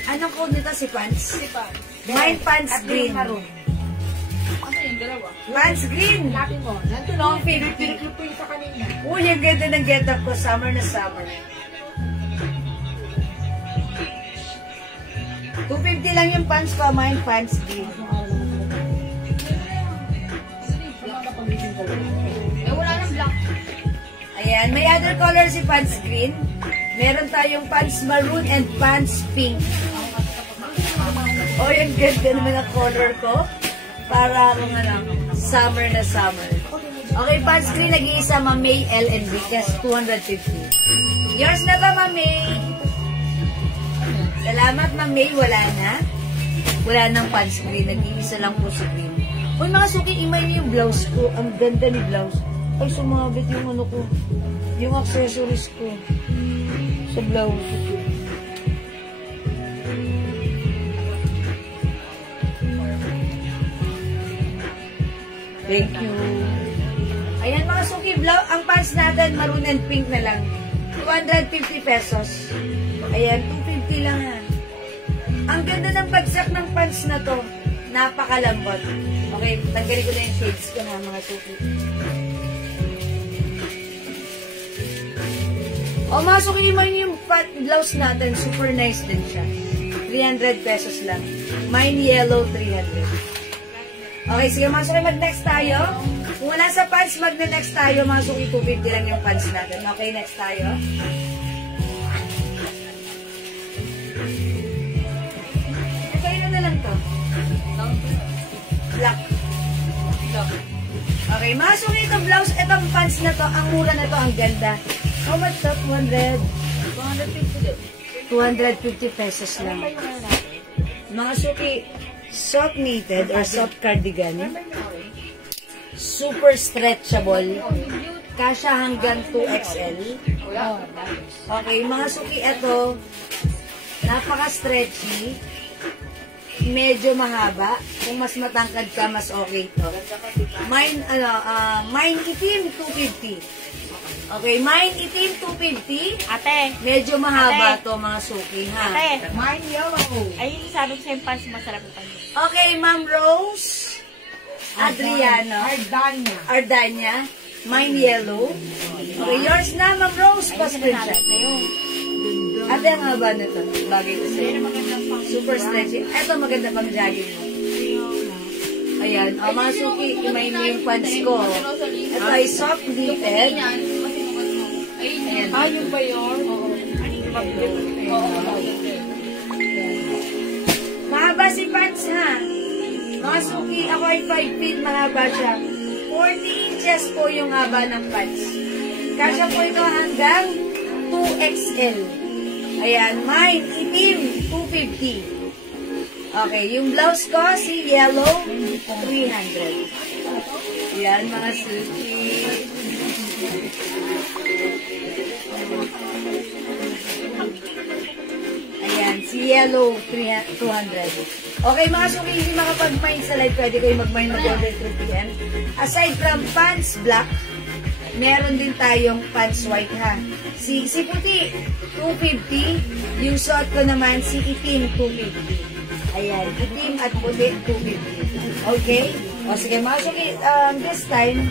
Anong code nito? Si pants? Si Pam. Mine pants green. Ano yung dalawa? Pants green. Lapin mo. Nandun o, pilit-pilit ko yung sa kanina. Uy, ang ganda ng get-up ko. Summer na summer. 250 lang yung pants ko. Mine pants green. Wala nang black. Ayan, may other color si pants green. Meron tayong pants maroon and pants pink. Oh, yung ganda naman ang color ko. Para summer na summer. Okay, pants green, nag-iisa, Ma'am May, L and B. That's 250. Yours na ba, Ma'am May? Salamat, Ma'am May. Wala na. Wala nang pants green. Nag-iisa lang po si green. Uy, mga suki, imay niyo yung blouse ko. Ang ganda ni blouse. Ay, sumabit yung ano ko. Yung accessories ko. Sa blouse. Thank you. Ayan mga suki, ang pants natin, maroon and pink na lang. 250 pesos. Ayan, 250 lang ha. Ang ganda ng bagsak ng pants na to. Napakalambot. Okay, tanggalin ko na yung shades ko na mga suki. O, mga suki mo yung blouse natin. Super nice din siya. 300 pesos lang. Mine yellow, 300. Okay, sige mga suki, mag-next tayo. Kung wala sa pants, mag-next tayo. Mga suki, 250 lang yung pants natin. Okay, next tayo. Na lang to. Black. Okay, mga suki itong blouse, itong pants na to, ang mura na to, ang ganda. How much to? 200? 250 pesos lang. Mga suki, soft knitted or soft cardigan. Super stretchable. Kasha hanggang 2XL. Okay, mga suki, ito, napaka-stretchy. Medyo mahaba. Kung mas matangkad ka, mas okay to. Mine itim, 250. Okay, mine itim, 250. Ate. Medyo mahaba to, mga suki, ha? Ate. Mine yellow. Ay, sabi ko sa yung pants, masarap yung pants. Okay, Ma'am Rose. Adriano. Ardanya. Mine yellow. Okay, yours na, Ma'am Rose. Pa-screenshot. Ate, ang haba na to. Bagay ko sa'yo. Super stretchy. Ito maganda pang jogging mo. Ayan. O, mga suki, imayin mo yung pants ko. Ito ay soft knitted. Ayan. Yung ba yun? Oo. Mahaba si pants, ha? Mga suki, ako ay 5 feet. Mahaba siya. 40 inches po yung haba ng pants. Kasya po ito hanggang 2XL. Ayan, mine, itim, 250. Okay, yung blouse ko, si yellow, 300. Ayan, mga suki. Ayan, si yellow, 200. Okay, mga suki, hindi makapag-mine sa live, pwede kayo mag-mine mag-order 3 p.m. Aside from pants black, meron din tayong pants white, ha? Si puti, 250. Yung suot ko naman, si itim, 250. Ayan, itim at puti, 250. Okay? O sige, mga suki, this time,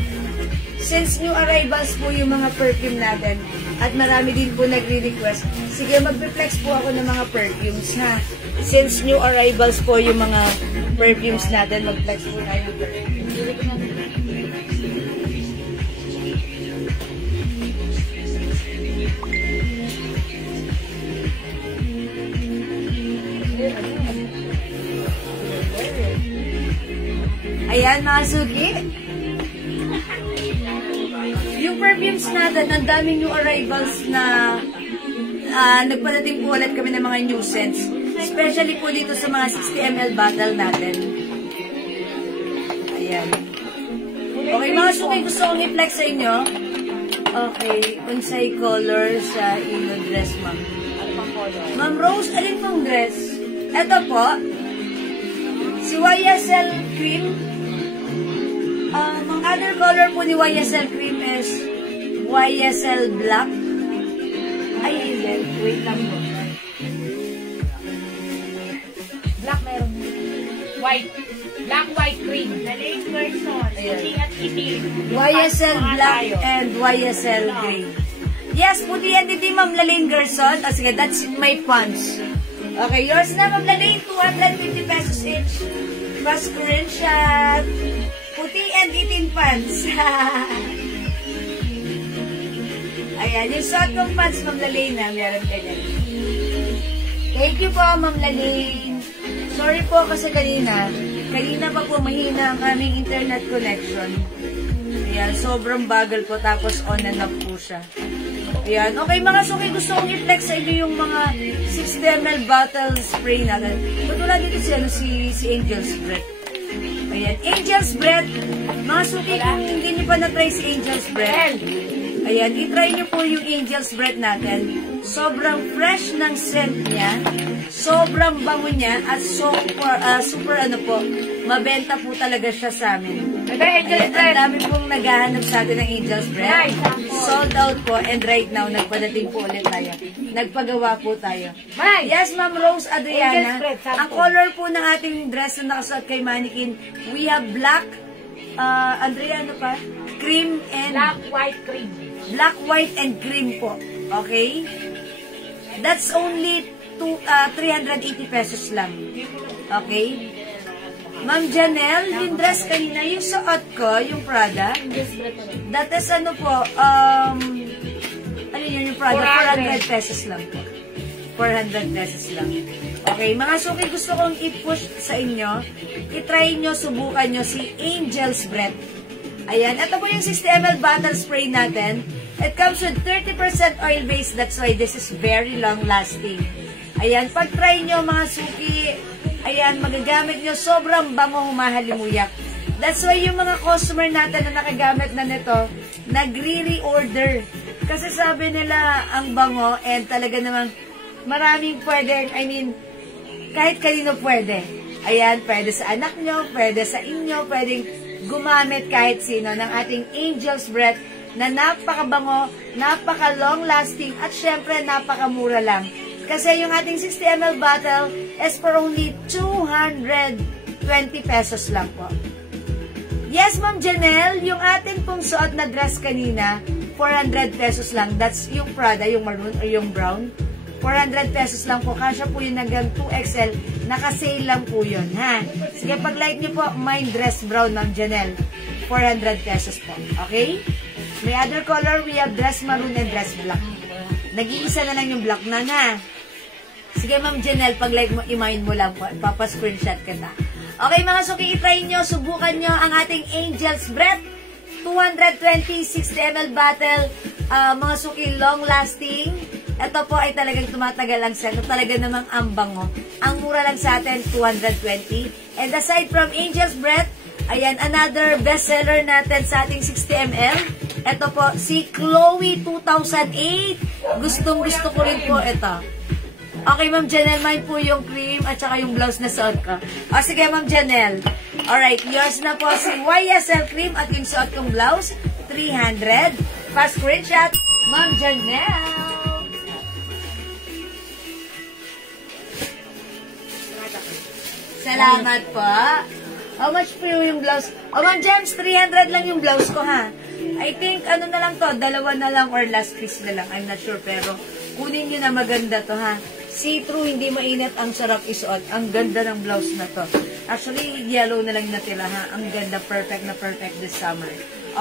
since new arrivals po yung mga perfume natin, at marami din po nagre-request, sige, mag-reflex po ako ng mga perfumes, ha? Since new arrivals po yung mga perfumes natin, mag-flex po tayo. Ayan, mga suki. Yung perfumes natin, ang daming new arrivals na nagpadating po ulit kami ng mga new scents. Especially po dito sa mga 60 ml bottle natin. Ayan. Okay, mga suki, gusto kong i-flex sa inyo. Okay, unsay color sa ino dress, ma'am. Ma'am Rose, alin pong dress? Ito po, si YSL Cream. Ang other color po ni YSL Cream is YSL Black. Ay, hindi. Wait lang po. Black meron. White. Black, white, green. Naling version. Puti at itim. YSL Black and YSL Green. Yes, puti at itim, Ma'am Laling Gerson. O sige, that's my pants. Okay, yours na, Ma'am Laling. 250 pesos each. Plus screenshot. Puti and itim pants. Ayan, yung suot kong pants, Ma'am Laling, na meron ganyan. Thank you po, Ma'am Laling. Sorry po kasi kanina pa po mahina ang aming internet connection. Ayan, sobrang bagal po, tapos on and off po siya. Ayan, okay mga suki, gusto kong i-flex sa inyo yung mga 60 ml bottle spray natin. Ba't wala dito si Angel's Breath? Ayan, Angel's Breath. Mga suki, kung hindi nyo pa na-try si Angel's Breath, ayan, i-try nyo po yung Angel's Breath natin. Sobrang fresh ng scent niya. Sobrang bango niya. At super ano po, mabenta po talaga siya sa amin. Ayan, ang dami pong naghahanap sa atin ng Angel's Breath. sold out po. And right now, nagpadating po ulit tayo. Nagpagawa po tayo. May! Yes, Ma'am Rose Adriana. Angel spread, sample. Ang color po ng ating dress na nakasuot kay Mannequin, we have black, Andrea, ano pa? Cream and... Black, white, cream. Black, white, and cream po. Okay? That's only 380 pesos lang. Okay? Ma'am Janelle, yung dress kanina, yung suot ko, yung Prada, that is ano po, ano yun yung Prada? 400 pesos lang po. 400 pesos lang. Okay, mga suki, gusto kong i-push sa inyo, i-try nyo, subukan nyo si Angel's Breath. Ayan, ito po yung 60 ml bottle spray natin. It comes with 30% oil base, that's why this is very long lasting. Ayan, pag-try nyo mga suki, ayan, magagamit nyo, sobrang bango, humahalimuyak. That's why yung mga customer natin na nakagamit na nito, nagre-reorder. Kasi sabi nila, ang bango, and talaga namang maraming pwede, I mean, kahit kanino pwede. Ayan, pwede sa anak nyo, pwede sa inyo, pwedeng gumamit kahit sino ng ating Angel's Breath na napakabango, napaka-long lasting, at syempre napakamura lang. Kasi yung ating 60 ml bottle is for only 220 pesos lang po. Yes, Ma'am Janelle, yung ating pong suot na dress kanina, 400 pesos lang. That's yung Prada, yung maroon o yung brown. 400 pesos lang po. Kasya po yun hanggang 2XL. Naka-sale lang po yun, ha? Sige, pag-like nyo po, mine dress brown, Ma'am Janelle. 400 pesos po. Okay? May other color, we have dress maroon and dress black. Nag-iisa na lang yung black na. Sige, Ma'am Janelle, pag-like mo, i-mind mo lang po. Papa-screenshot kita. Okay, mga suki, i-try nyo, subukan nyo ang ating Angel's Breath. 220 60 ml bottle. Mga suki, long-lasting. Ito po ay talagang tumatagal ang scent. Talaga namang ang bango. Ang mura lang sa atin, 220. And aside from Angel's Breath, ayan, another bestseller natin sa ating 60 ml. Ito po, si Chloe 2008. Gustong-gusto ko rin po ito. Okay, Ma'am Janelle, mine po yung cream at saka yung blouse na suot ko. O, sige, Ma'am Janelle. Alright, yours na po si YSL cream at yung suot kong blouse, 300. Pa-screenshot, Ma'am Janelle. Salamat po. How much po yung blouse? O, Ma'am James, 300 lang yung blouse ko, ha? I think, ano na lang to, dalawa na lang or last piece na lang. I'm not sure, pero kunin nyo na maganda to, ha? See-through, hindi mainit, ang sarap isuot. Ang ganda ng blouse na to. Actually, yellow na lang natila, ha? Ang ganda, perfect na perfect this summer.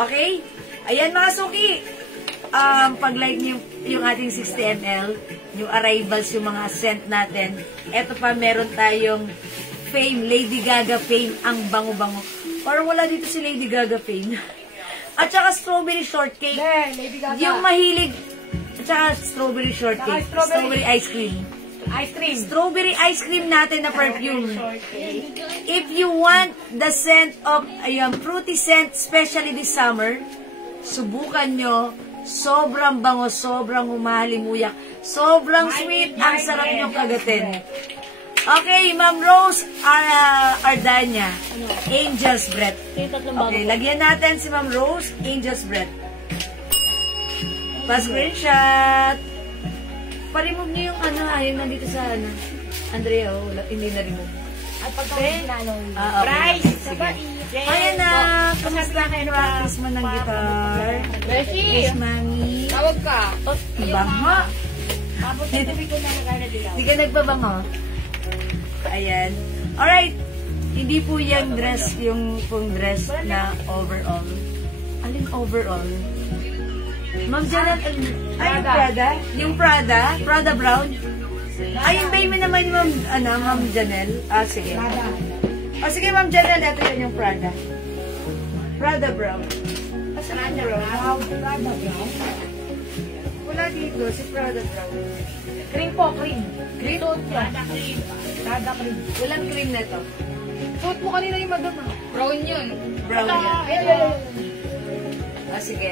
Okay? Ayan, mga suki. Pag-like nyo yung ating 60 ml, yung arrivals, yung mga scent natin. Eto pa, meron tayong Fame, Lady Gaga Fame, ang bango-bango. Parang wala dito si Lady Gaga Fame. At saka strawberry shortcake. Lady Gaga. Yung mahilig. At saka strawberry shortcake. Strawberry ice cream. Ice cream. Strawberry ice cream natin na perfume. If you want the scent of, fruity scent, especially this summer, subukan nyo. Sobrang bango, sobrang humahalimuyak. Sobrang sweet. Ang sarap nyo kagatin. Okay, Ma'am Rose Ardanya, Angel's Breath. Okay, lagyan natin si Ma'am Rose, Angel's Breath. Pa-screenshot. Pa-remove niyo yung yung nandito sa Andrea, hindi na-remove. At pagkakas na Price! Sige. Ayan na, kamusta kayo practice mo ng guitar? Beshi! Yes, Mami. Tawag ka. Bango. Tapos itabi ko na nagana dilaw. Hindi ka nagbabango? Ayan. Alright. Hindi po yan dress, yung pong dress na overall. Alin overall? Ma'am Janet, yung Prada? Yung Prada? Prada brown? Ayun ba yung naman Ma'am Janelle? Sige. Sige, Ma'am Janelle, ito yun yung Prada. Prada brown. Asan ang brown? Prada brown. Wala dito, si Prada brown. Cream po, cream. Cream? Prada cream. Prada cream. Walang cream na to. Suot mo kanina yung madam. Brown yun. Brown yan. Sige.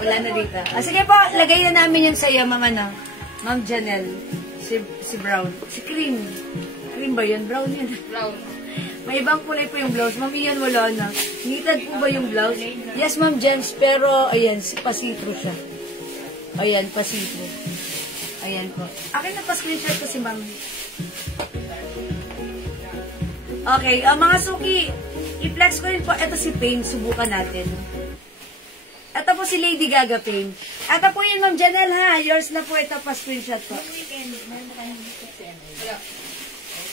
Wala na dito. Sige po, lagay na namin yung sa'yo, Ma'am Janelle. Si Brown. Si Cream. Cream ba yun? Brown yun. Brown. May ibang kulay po yung blouse. Ma'am Ian, wala na. Knitted po ba yung blouse? Yes, Ma'am Jens, pero ayan, pasitro siya. Ayan, pasitro. Ayan po. Akin na pa-screenshot ko si Ma'am. Okay, mga suki, i-flex ko rin po. Ito si Payne, subukan natin. Ito po si Lady Gaga Payne. Ito po yun, Ma'am Janelle, ha? Yours na po. Ito pa-screenshot po.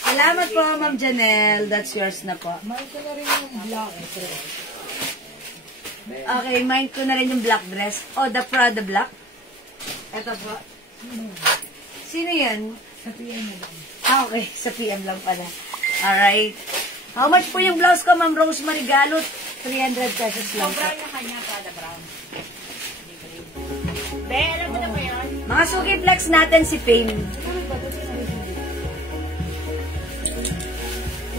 Salamat po, Ma'am Janelle. That's yours na po. Okay, mine ko na rin yung black dress. Oh, the Prada black. Ito po. Sino yan? Sa PM na lang. Okay. Sa PM lang pala. Alright. How much po yung blouse ko, Ma'am Rosemary Galot? 300 pesos lang po. Brown na kanya, Prada brown. Be, alam mo na ba yun? Mga suki, flex natin si Payne.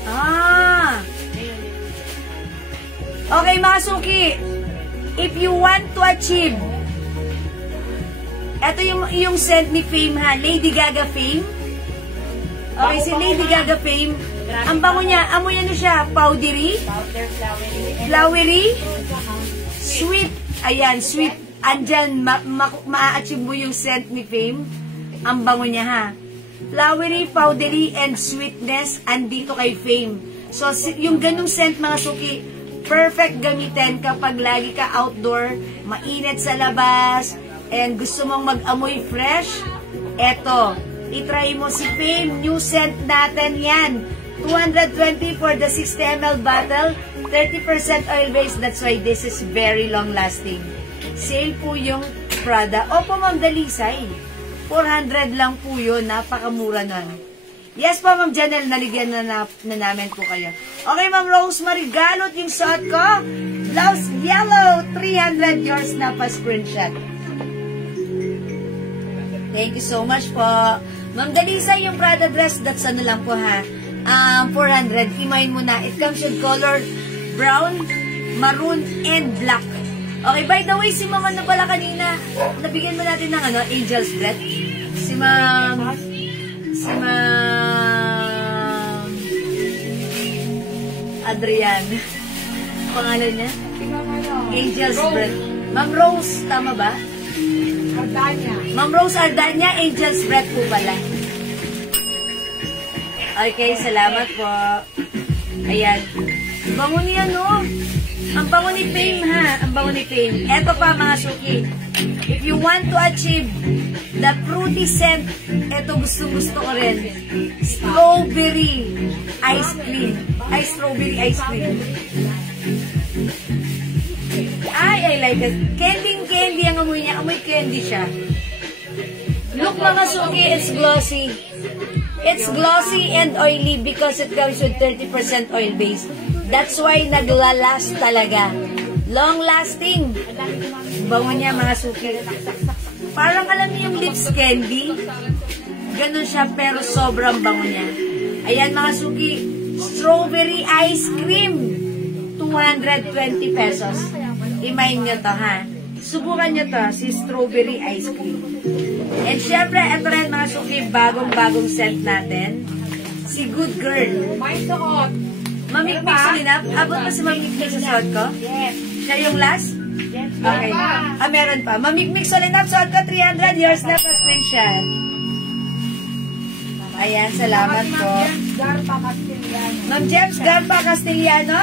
Ah! Okay, mga suki. If you want to achieve, ito yung scent ni Fame, ha? Lady Gaga Fame. Okay, si Lady Gaga Fame. Ang bango niya, amoy ano siya? Powdery? Powder, flowery. Flowery? Sweet. Ayan, sweet. Andyan, ma-achieve mo yung scent ni Fame. Ang bango niya, ha? Flowery, powdery, and sweetness, andito kay Fame. So, yung ganung scent, mga suki, perfect gamitin kapag lagi ka outdoor, mainit sa labas, and gusto mong mag-amoy fresh. Eto, itry mo si Fame, new scent natin yan. 220 for the 60 ml bottle, 30% oil-based, that's why this is very long-lasting. Sale po yung Prada. Opo, Ma'am Dalisay. 400 lang po yun. Napakamura nun. Yes po, Ma'am Janelle. Naligyan na namin po kayo. Okay, Ma'am Rosemary Galot, yung suot ko. Blouse yellow. 300 yours na pa-screenshot. Thank you so much po. Ma'am Dalisay, yung Prada dress, that's ano lang po ha. 400. Imayin mo na. It comes in color brown, maroon, and black. Okay, by the way, si Ma'am ano pala kanina, nabigyan mo natin ng ano, Angel's Breath. Si Ma'am Adrian. Pangalan niya? Si Ma'am ano? Angel's Breath. Ma'am Rose, tama ba? Ardanya. Ma'am Rose Ardanya, Angel's Breath po pala. Okay, salamat po. Ayan. Bango niya, no? Ang bango ni Fame, ha? Ang bango ni Fame. Eto pa, mga suki. If you want to achieve the fruity scent, eto gusto ko rin. Strawberry ice cream. Ay, strawberry ice cream. Ay, I like it. Candy ang amoy niya. Amoy candy siya. Look, mga suki, it's glossy. It's glossy and oily because it comes with 30% oil base. That's why naglalast talaga. Long-lasting. Bango niya, mga suki. Parang alam niyo yung lips candy. Ganun siya, pero sobrang bango niya. Ayan, mga suki. Strawberry ice cream. 220 pesos. Imayin nyo to, ha? Subukan nyo to, si strawberry ice cream. And syempre, ito rin, mga suki, bagong-bagong scent natin. Si Good Girl. May suot. Mamikmik sa linap? Abot pa si mamikmik sa suot ko? Yes. Siya yung last? Yes. Okay. Meron pa. Mamikmik sa linap, suot ko 300 years na pa screenshot. Ayan, salamat po. Garpa Castellano. Ma'am James Garpa Castellano.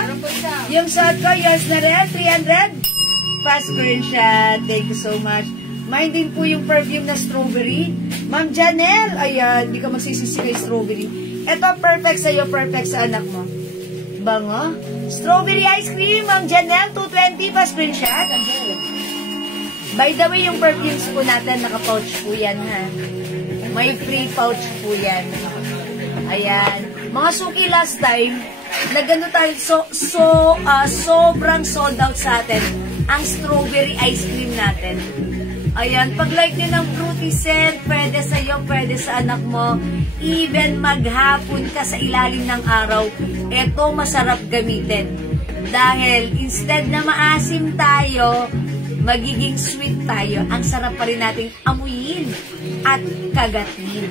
Yung suot ko, yours na rin, 300. Pa screenshot. Thank you so much. Mine din po yung perfume na strawberry. Ma'am Janelle, ayan, di ka magsisisi kay strawberry. Ito, perfect sa'yo, perfect sa anak mo. Bango. Strawberry ice cream, Ma'am Janelle, 220 pa screenshot. By the way, yung perfumes po natin, naka-pouch po yan, ha. May free pouch po yan. Ayan. Mga suki last time, nagano tayo, sobrang sold out sa atin ang strawberry ice cream natin. Ayan, pag like nyo ng fruity scent, pwede sa'yo, pwede sa anak mo. Even maghapon ka sa ilalim ng araw, eto masarap gamitin. Dahil instead na maasim tayo, magiging sweet tayo. Ang sarap pa rin nating amuyin at kagatin.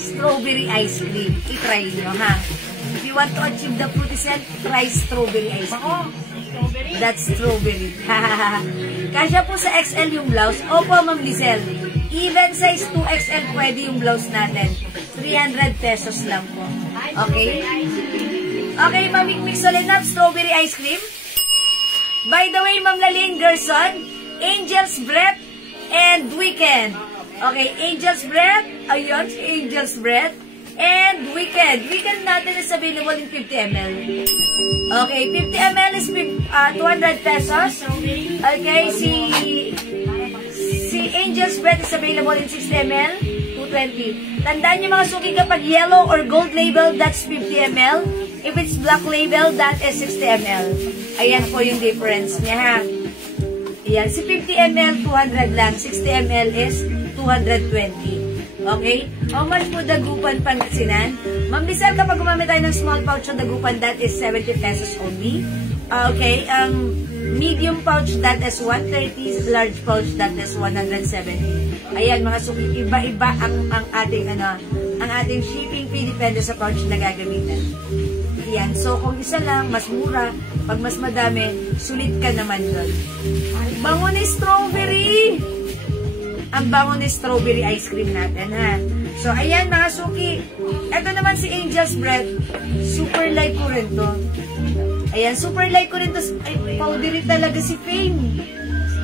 Strawberry ice cream. I-try nyo, ha? If you you want to achieve the fruity scent, try strawberry ice cream. That's strawberry. Kasya po sa XL yung blouse. Opo, Ma'am Lizelle. Even size 2XL pwede yung blouse natin. 300 pesos lang po. Okay? Okay, mamik-mix ulit na strawberry ice cream. By the way, Ma'am Laling Gerson, Angel's Breath and Weekend. Okay, Angel's Breath. Ayun, Angel's Breath. And Weekend. Weekend natin is available in 50 ml. Okay, 50 ml is 200 pesos. Okay, si Angel's Breath is available in 60 ml, 220. Tandaan nyo mga suki, kapag yellow or gold label, that's 50 ml. If it's black label, that is 60 ml. Ayan po yung difference niya, ha. Ayan, si 50 ml, 200 lang. 60 ml is 220. Okay? How much po Dagupan, Pangasinan? Ma'am Lizelle, kapag gumamit tayo ng small pouch ng Dagupan, that is 70 pesos only. Okay? Medium pouch, that is 130. Large pouch, that is 170. Ayan, mga suki, iba-iba ang ating shipping fee, depende sa pouch na gagamitan. Ayan. So, kung isa lang, mas mura. Pag mas madami, sulit ka naman doon. Bango ni strawberry! Ang bango ni strawberry ice cream natin, ha? So, ayan mga suki. Ito naman si Angel's Breath. Super like ko rin to. Ayan, super like ko rin to. Ay, powdery talaga si Fame.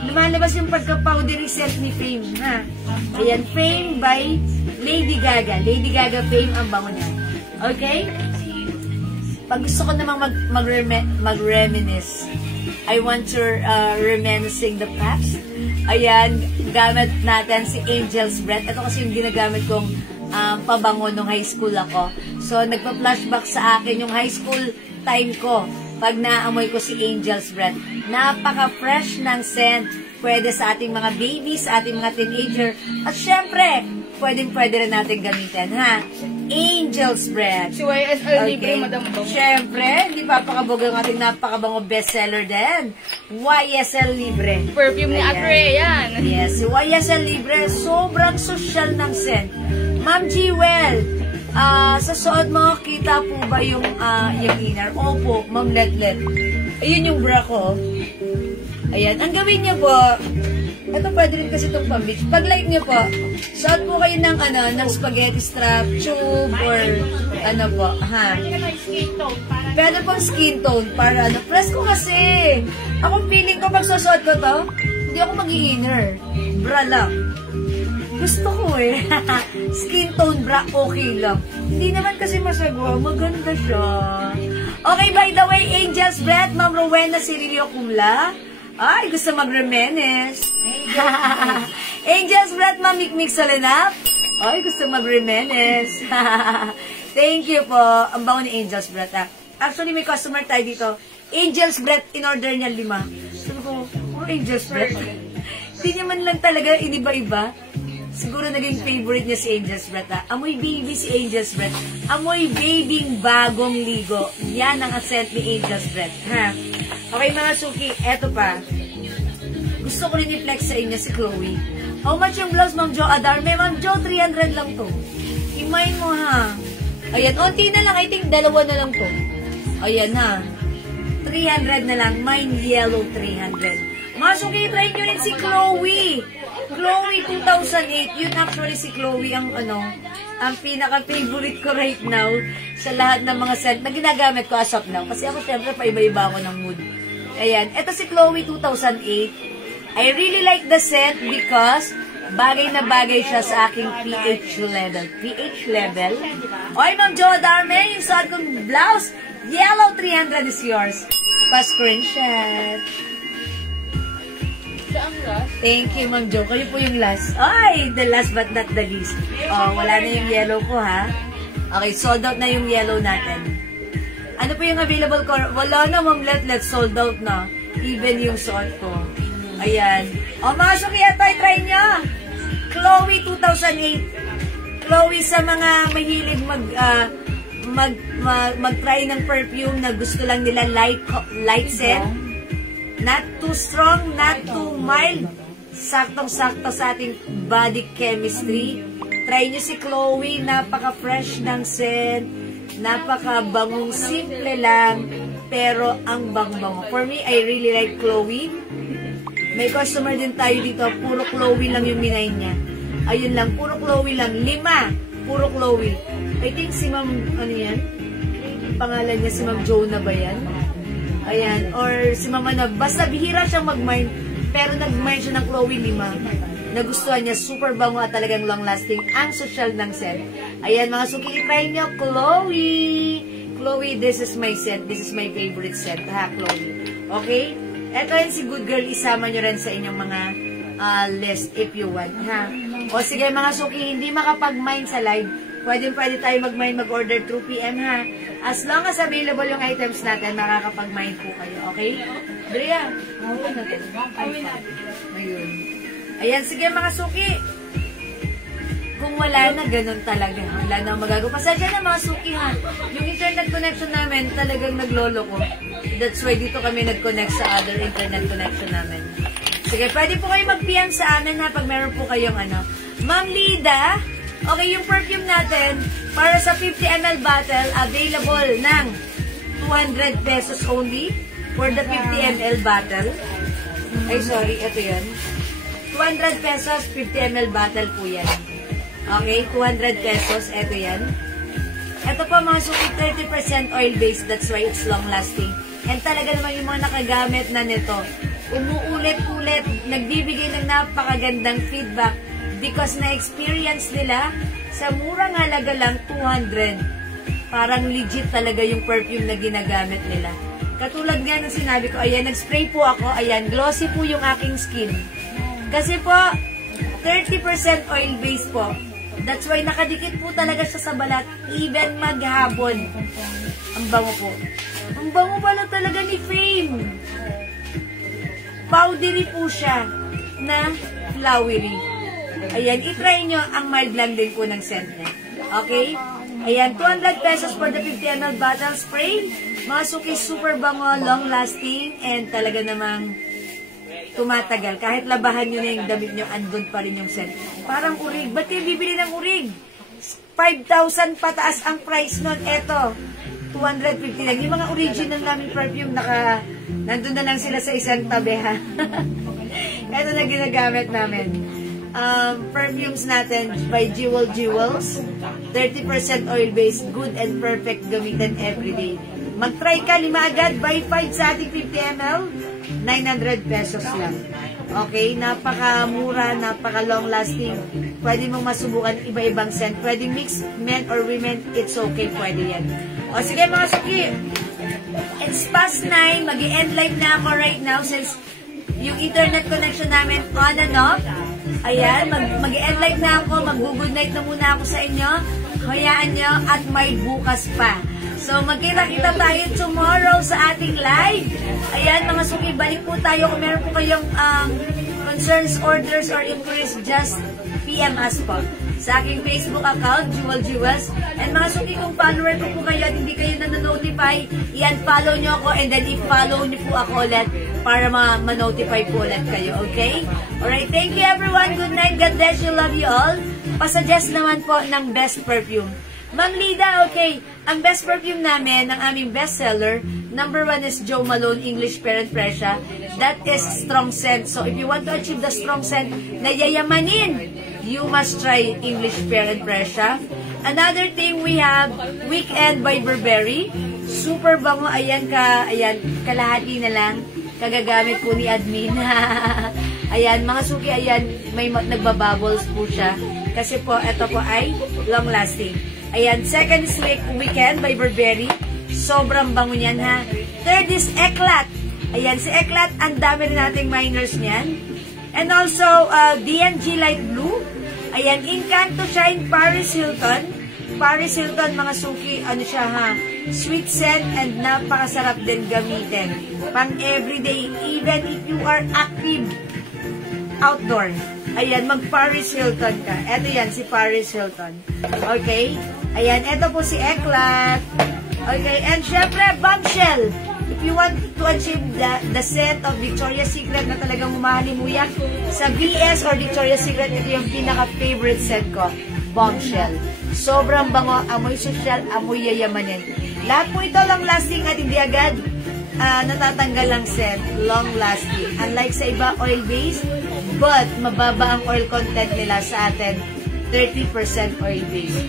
Lumalabas yung pagka-powdery scent ni Fame, ha? Ayan, Fame by Lady Gaga. Lady Gaga Fame ang bango niya. Okay? Pag gusto ko namang mag-reminisce, I want to reminiscing the past. Ayan, gamit natin si Angel's Breath. Ito kasi yung ginagamit kong pabango nung high school ako. So, nagpa-flashback sa akin yung high school time ko pag naamoy ko si Angel's Breath. Napaka-fresh ng scent. Pwede sa ating mga babies, sa ating mga teenager. At syempre, pwede rin natin gamitin, ha? Angel's Breath. Si YSL Libre, Madam Bong. Syempre, hindi papakabog ang ating napakabango bestseller din. YSL Libre. Perfume ni Atre, yan. Yes, si YSL Libre, sobrang social ng scent. Ma'am Jewel, sa suot mo, kita po ba yung inner? Opo, Ma'am Letlet. Ayun yung bra ko. Ayan, ang gawin niyo po, ito pwede rin kasi itong pang-beach. Pag-like niyo po, suot po kayo ng, ng spaghetti strap, tube, or ano po, ha? Pwede pong skin tone, para presko kasi. Ako feeling ko, pag susuot ko to, hindi ako mag-i-inner. Bra lang. Gusto ko eh. Skin tone bra, okay lang. Hindi naman kasi masagwa, maganda siya. Okay, by the way, Angel's Breath, Ma'am Rowena Cirillo Kumla. Ay, gusto mag-reminisce. Angel's Breath, Ma'am Mikmik Solenap. Ay, gusto mag-reminisce. Thank you po. Ang bango ni Angel's Breath, ha. Actually, may customer tayo dito. Angel's Breath, in-order niya 5. Sabi ko, Angel's Breath. Hindi niya man lang talaga iniba-iba. Siguro naging favorite niya si Angel's Breath, ha. Amoy baby si Angel's Breath. Amoy babying bagong ligo. Yan ang scent ni Angel's Breath, ha. Okay mga suki, eto pa. Gusto ko rin i-flex sa inyo si Chloe. How much yung blouse, Ma'am Jo Adarme? Ma'am Jo, 300 lang to. Imayin mo, ha. Ayan, onti na lang. I think 2 na lang to. Ayan, ha. 300 na lang. Mine yellow 300. Mga suki, try nyo rin si Chloe. Chloe 2008. Yun actually si Chloe ang ang pinaka-favorite ko right now sa lahat ng mga scent na ginagamit ko as of now. Kasi ako syempre paiba-iba ako ng mood. Ayan. Ito si Chloe 2008. I really like the scent because bagay na bagay siya sa aking pH level. pH level. Oy, Ma'am Jo Darme, yung suot kong blouse, yellow 300 is yours. Pa-screenshot. Thank you, Ma'am Jo. Kayo po yung last. Ay, the last but not the least. Oh, wala na yung yellow ko, ha? Okay, sold out na yung yellow natin. Ano po yung available ko? Wala na, Ma'am Letlet. Sold out na. Even yung suot ko. Ayan. O, mga suki, try nyo. Chloe 2008. Chloe sa mga mahilig mag-try ng perfume na gusto lang nila light scent. Not too strong, not too mild. Saktong-sakto sa ating body chemistry. Try nyo si Chloe. Napaka-fresh ng scent. Napaka-bangong simple lang, pero ang bang-bango. For me, I really like Chloe. May customer din tayo dito, puro Chloe lang yung minay niya. Ayun lang, puro Chloe lang. 5, puro Chloe. I think si Ma'am, ano yan? Pangalan niya si Ma'am Jonah ba yan? Ayan, or si Ma'am ano, basta bihira siyang mag-mine, pero nag-mine siya ng Chloe 5. Nagustuhan niya, super bango at talagang long-lasting. Ang social ng scent. Ayan, mga suki, try nyo, Chloe! Chloe, this is my scent. This is my favorite scent, ha, Chloe. Okay? Ito yun si Good Girl, isama nyo rin sa inyong mga list if you want, ha? O sige, mga suki, hindi makapag-mine sa live. Pwede tayo mag-mine, mag-order through PM, ha? As long as available yung items natin, makakapag-mine po kayo, okay? Bria, mawala natin. Ayun. Ayan, sige mga suki. Kung wala na, ganun talaga. Wala na magagawa. Pasensya na mga suki, ha? Yung internet connection namin, talagang naglolo ko. That's why dito kami nag-connect sa other internet connection namin. Sige, pwede po kayo mag-PM sa amin, ha? Pag meron po kayong ano. Ma'am Lida, okay, yung perfume natin, para sa 50 ml bottle, available ng 200 pesos only for the 50 ml bottle. Ay, sorry, ito yan. 200 pesos, 50 ml bottle po yan. Okay, 200 pesos, ito yan. Ito po mga suki, 30% oil-based, that's why it's long-lasting. And talaga naman yung mga nakagamit na nito, umuulit-ulit, nagbibigay ng napakagandang feedback because na-experience nila sa murang halaga lang 200. Parang legit talaga yung perfume na ginagamit nila. Katulad nga ng sinabi ko, ayan, nag-spray po ako, ayan, glossy po yung aking skin. Kasi po, 30% oil-based po. That's why nakadikit po talaga siya sa balat, even maghapon. Ang bango po. Ang bango pala talaga ni Fame. Powdery po siya na flowery. Ayan, itry nyo ang mild lang din po ng scent niya. Okay? Ayan, 200 pesos for the 50 ml bottle spray. Mga suki, super bango, long-lasting, and talaga namang tumatagal. Kahit labahan nyo na yung damit nyo, andun pa rin yung scent. Parang urig. Ba't kayo bibili ng urig? 5,000 pataas ang price nun. Eto, 250 lang. Yung mga original namin perfume, nandun na lang sila sa isang tabi, ha? Ito na ginagamit namin. Perfumes natin by Jewels. 30% oil-based, good and perfect gamitin everyday. Mag-try ka, 5 agad, buy 5 sa ating 50 ml. 900 pesos lang. Okay? Napaka-mura, napaka-long-lasting. Pwede mong masubukan iba-ibang scent. Pwede mix men or women. It's okay. Pwede yan. O sige mga suki. It's past 9. Mag-i-end live na ako right now since yung internet connection namin on and off. Ayan. Mag-i-end live na ako. Mag-good night na muna ako sa inyo. Hayaan nyo at may bukas pa. So, magkita-kita tayo tomorrow sa ating live. Ayan, mga suki, balik po tayo. Kung meron po kayong concerns, orders, or inquiries, just PM us po. Sa aking Facebook account, Jewels. And mga suki, kung follower ko po kayo at hindi kayo na-notify, i-unfollow nyo ako and then i-follow nyo po ako ulit para ma-notify po ulit kayo, okay? Alright, thank you everyone. Good night. God bless you. Love you all. Pasuggest naman po ng best perfume. Ma'am Lida, okay, ang best perfume namin, ang aming bestseller, number 1 is Jo Malone English Pear and Fresha. That is strong scent. So, if you want to achieve the strong scent na yayamanin, you must try English Pear and Fresha. Another thing, we have Weekend by Burberry. Super bango, ayan, kalahati na lang. Kagagamit po ni admin. Ayan, mga suki, ayan, may nagbabubbles po siya. Kasi po, ito po ay long-lasting. Ayan, second is Weekend by Burberry. Sobrang bango niyan, ha. Third is Eclat. Ayan, si Eclat, ang dami rin nating minors niyan. And also, D&G Light Blue. Ayan, Encanto Shine Paris Hilton. Paris Hilton, mga suki, ano siya, ha. Sweet scent and napakasarap din gamitin. Pang everyday, even if you are active outdoor. Ayan, mag-Paris Hilton ka. Ito yan, si Paris Hilton. Okay? Ayan, ito po si Eclat. Okay, and syempre, Bombshell. If you want to achieve the set of Victoria's Secret na talagang humahalimuyak sa VS or Victoria's Secret, ito yung pinaka-favorite set ko. Bombshell. Sobrang bango, amoy social, amoy yayamanin. Lahat po ito long lasting at hindi agad natatanggal ang scent, long lasting. Unlike sa iba oil-based, but mababa ang oil content nila sa atin, 30% oil-based.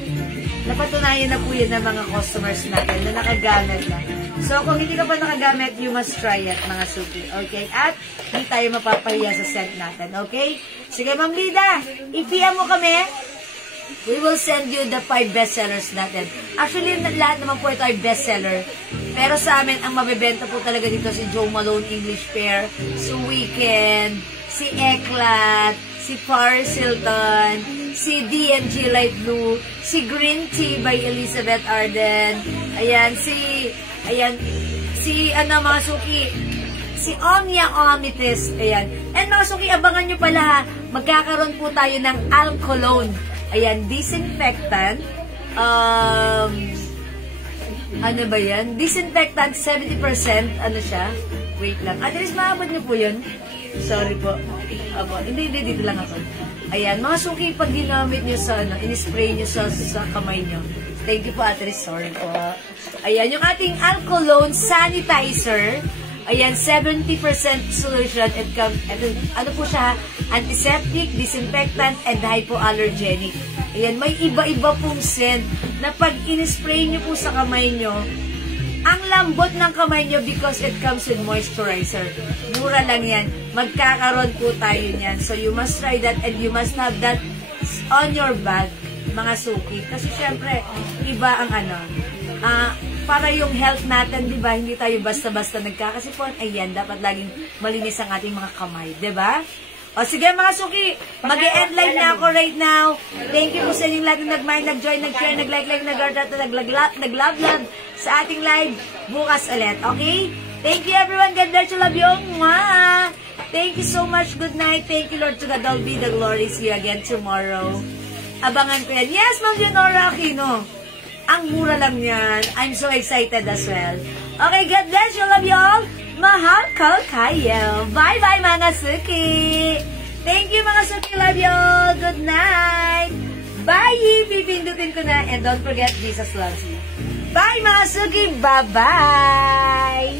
Napatunayan na po yun ng mga customers natin na nakagamit na. So, kung hindi ka pa nakagamit, you must try it, mga suki. Okay? At hindi tayo mapapahiya sa scent natin. Okay? Sige, Ma'am Lida, i-PM mo kami. We will send you the 5 bestsellers natin. Actually, lahat naman po ito ay bestseller. Pero sa amin, ang mabibenta po talaga dito si Joe Malone English Pear, si Weekend, si Eclat, si Paris Hilton, si D&G Light Blue, si Green Tea by Elizabeth Arden, mga suki, si Omnia Omitis, ayan. And mga suki, abangan nyo pala ha, magkakaroon po tayo ng Alcolone, ayan, disinfectant, ano ba yan? Disinfectant, 70%, ano siya? Wait lang. At least maabot nyo po yun. Sorry po. Abo, hindi, dito lang ako. Ayan, mga suki, pag ginamit nyo sa, in-spray nyo sa kamay nyo. Thank you po, Atris. Sorry po. Ayan, yung ating Alcolone Sanitizer. Ayan, 70% solution. Ano po siya? Antiseptic, disinfectant, and hypoallergenic. Ayan, may iba-iba pong scent na pag in-spray nyo po sa kamay nyo, ang lambot ng kamay nyo because it comes with moisturizer. Mura lang yan. Magkakaroon po tayo niyan. So, you must try that and you must have that on your bag, mga suki. Kasi, syempre, iba ang para yung health natin, di ba? Hindi tayo basta-basta nagkakasipon. Ayan, dapat laging malinis ang ating mga kamay. Di ba? O sige mga suki, mag-e-end live na ako right now. Thank you po sa inyong lahat na nag-mind, nag-join, nag-share, nag-like, nag-heart, at nag-love sa ating live bukas ulit. Okay? Thank you everyone. God bless you. Love you. Mwah! Thank you so much. Good night. Thank you Lord. To God all be the glory. See you again tomorrow. Abangan ko yan. Yes, Ma'am Leonora Aquino. Ang mura lang yan. I'm so excited as well. Okay, God bless you. Love you all. Mahal ko kayo. Bye-bye, mga suki. Thank you, mga suki. Love you all. Good night. Bye. Pipindutin ko na. And don't forget, Jesus loves you. Bye, mga suki. Bye-bye.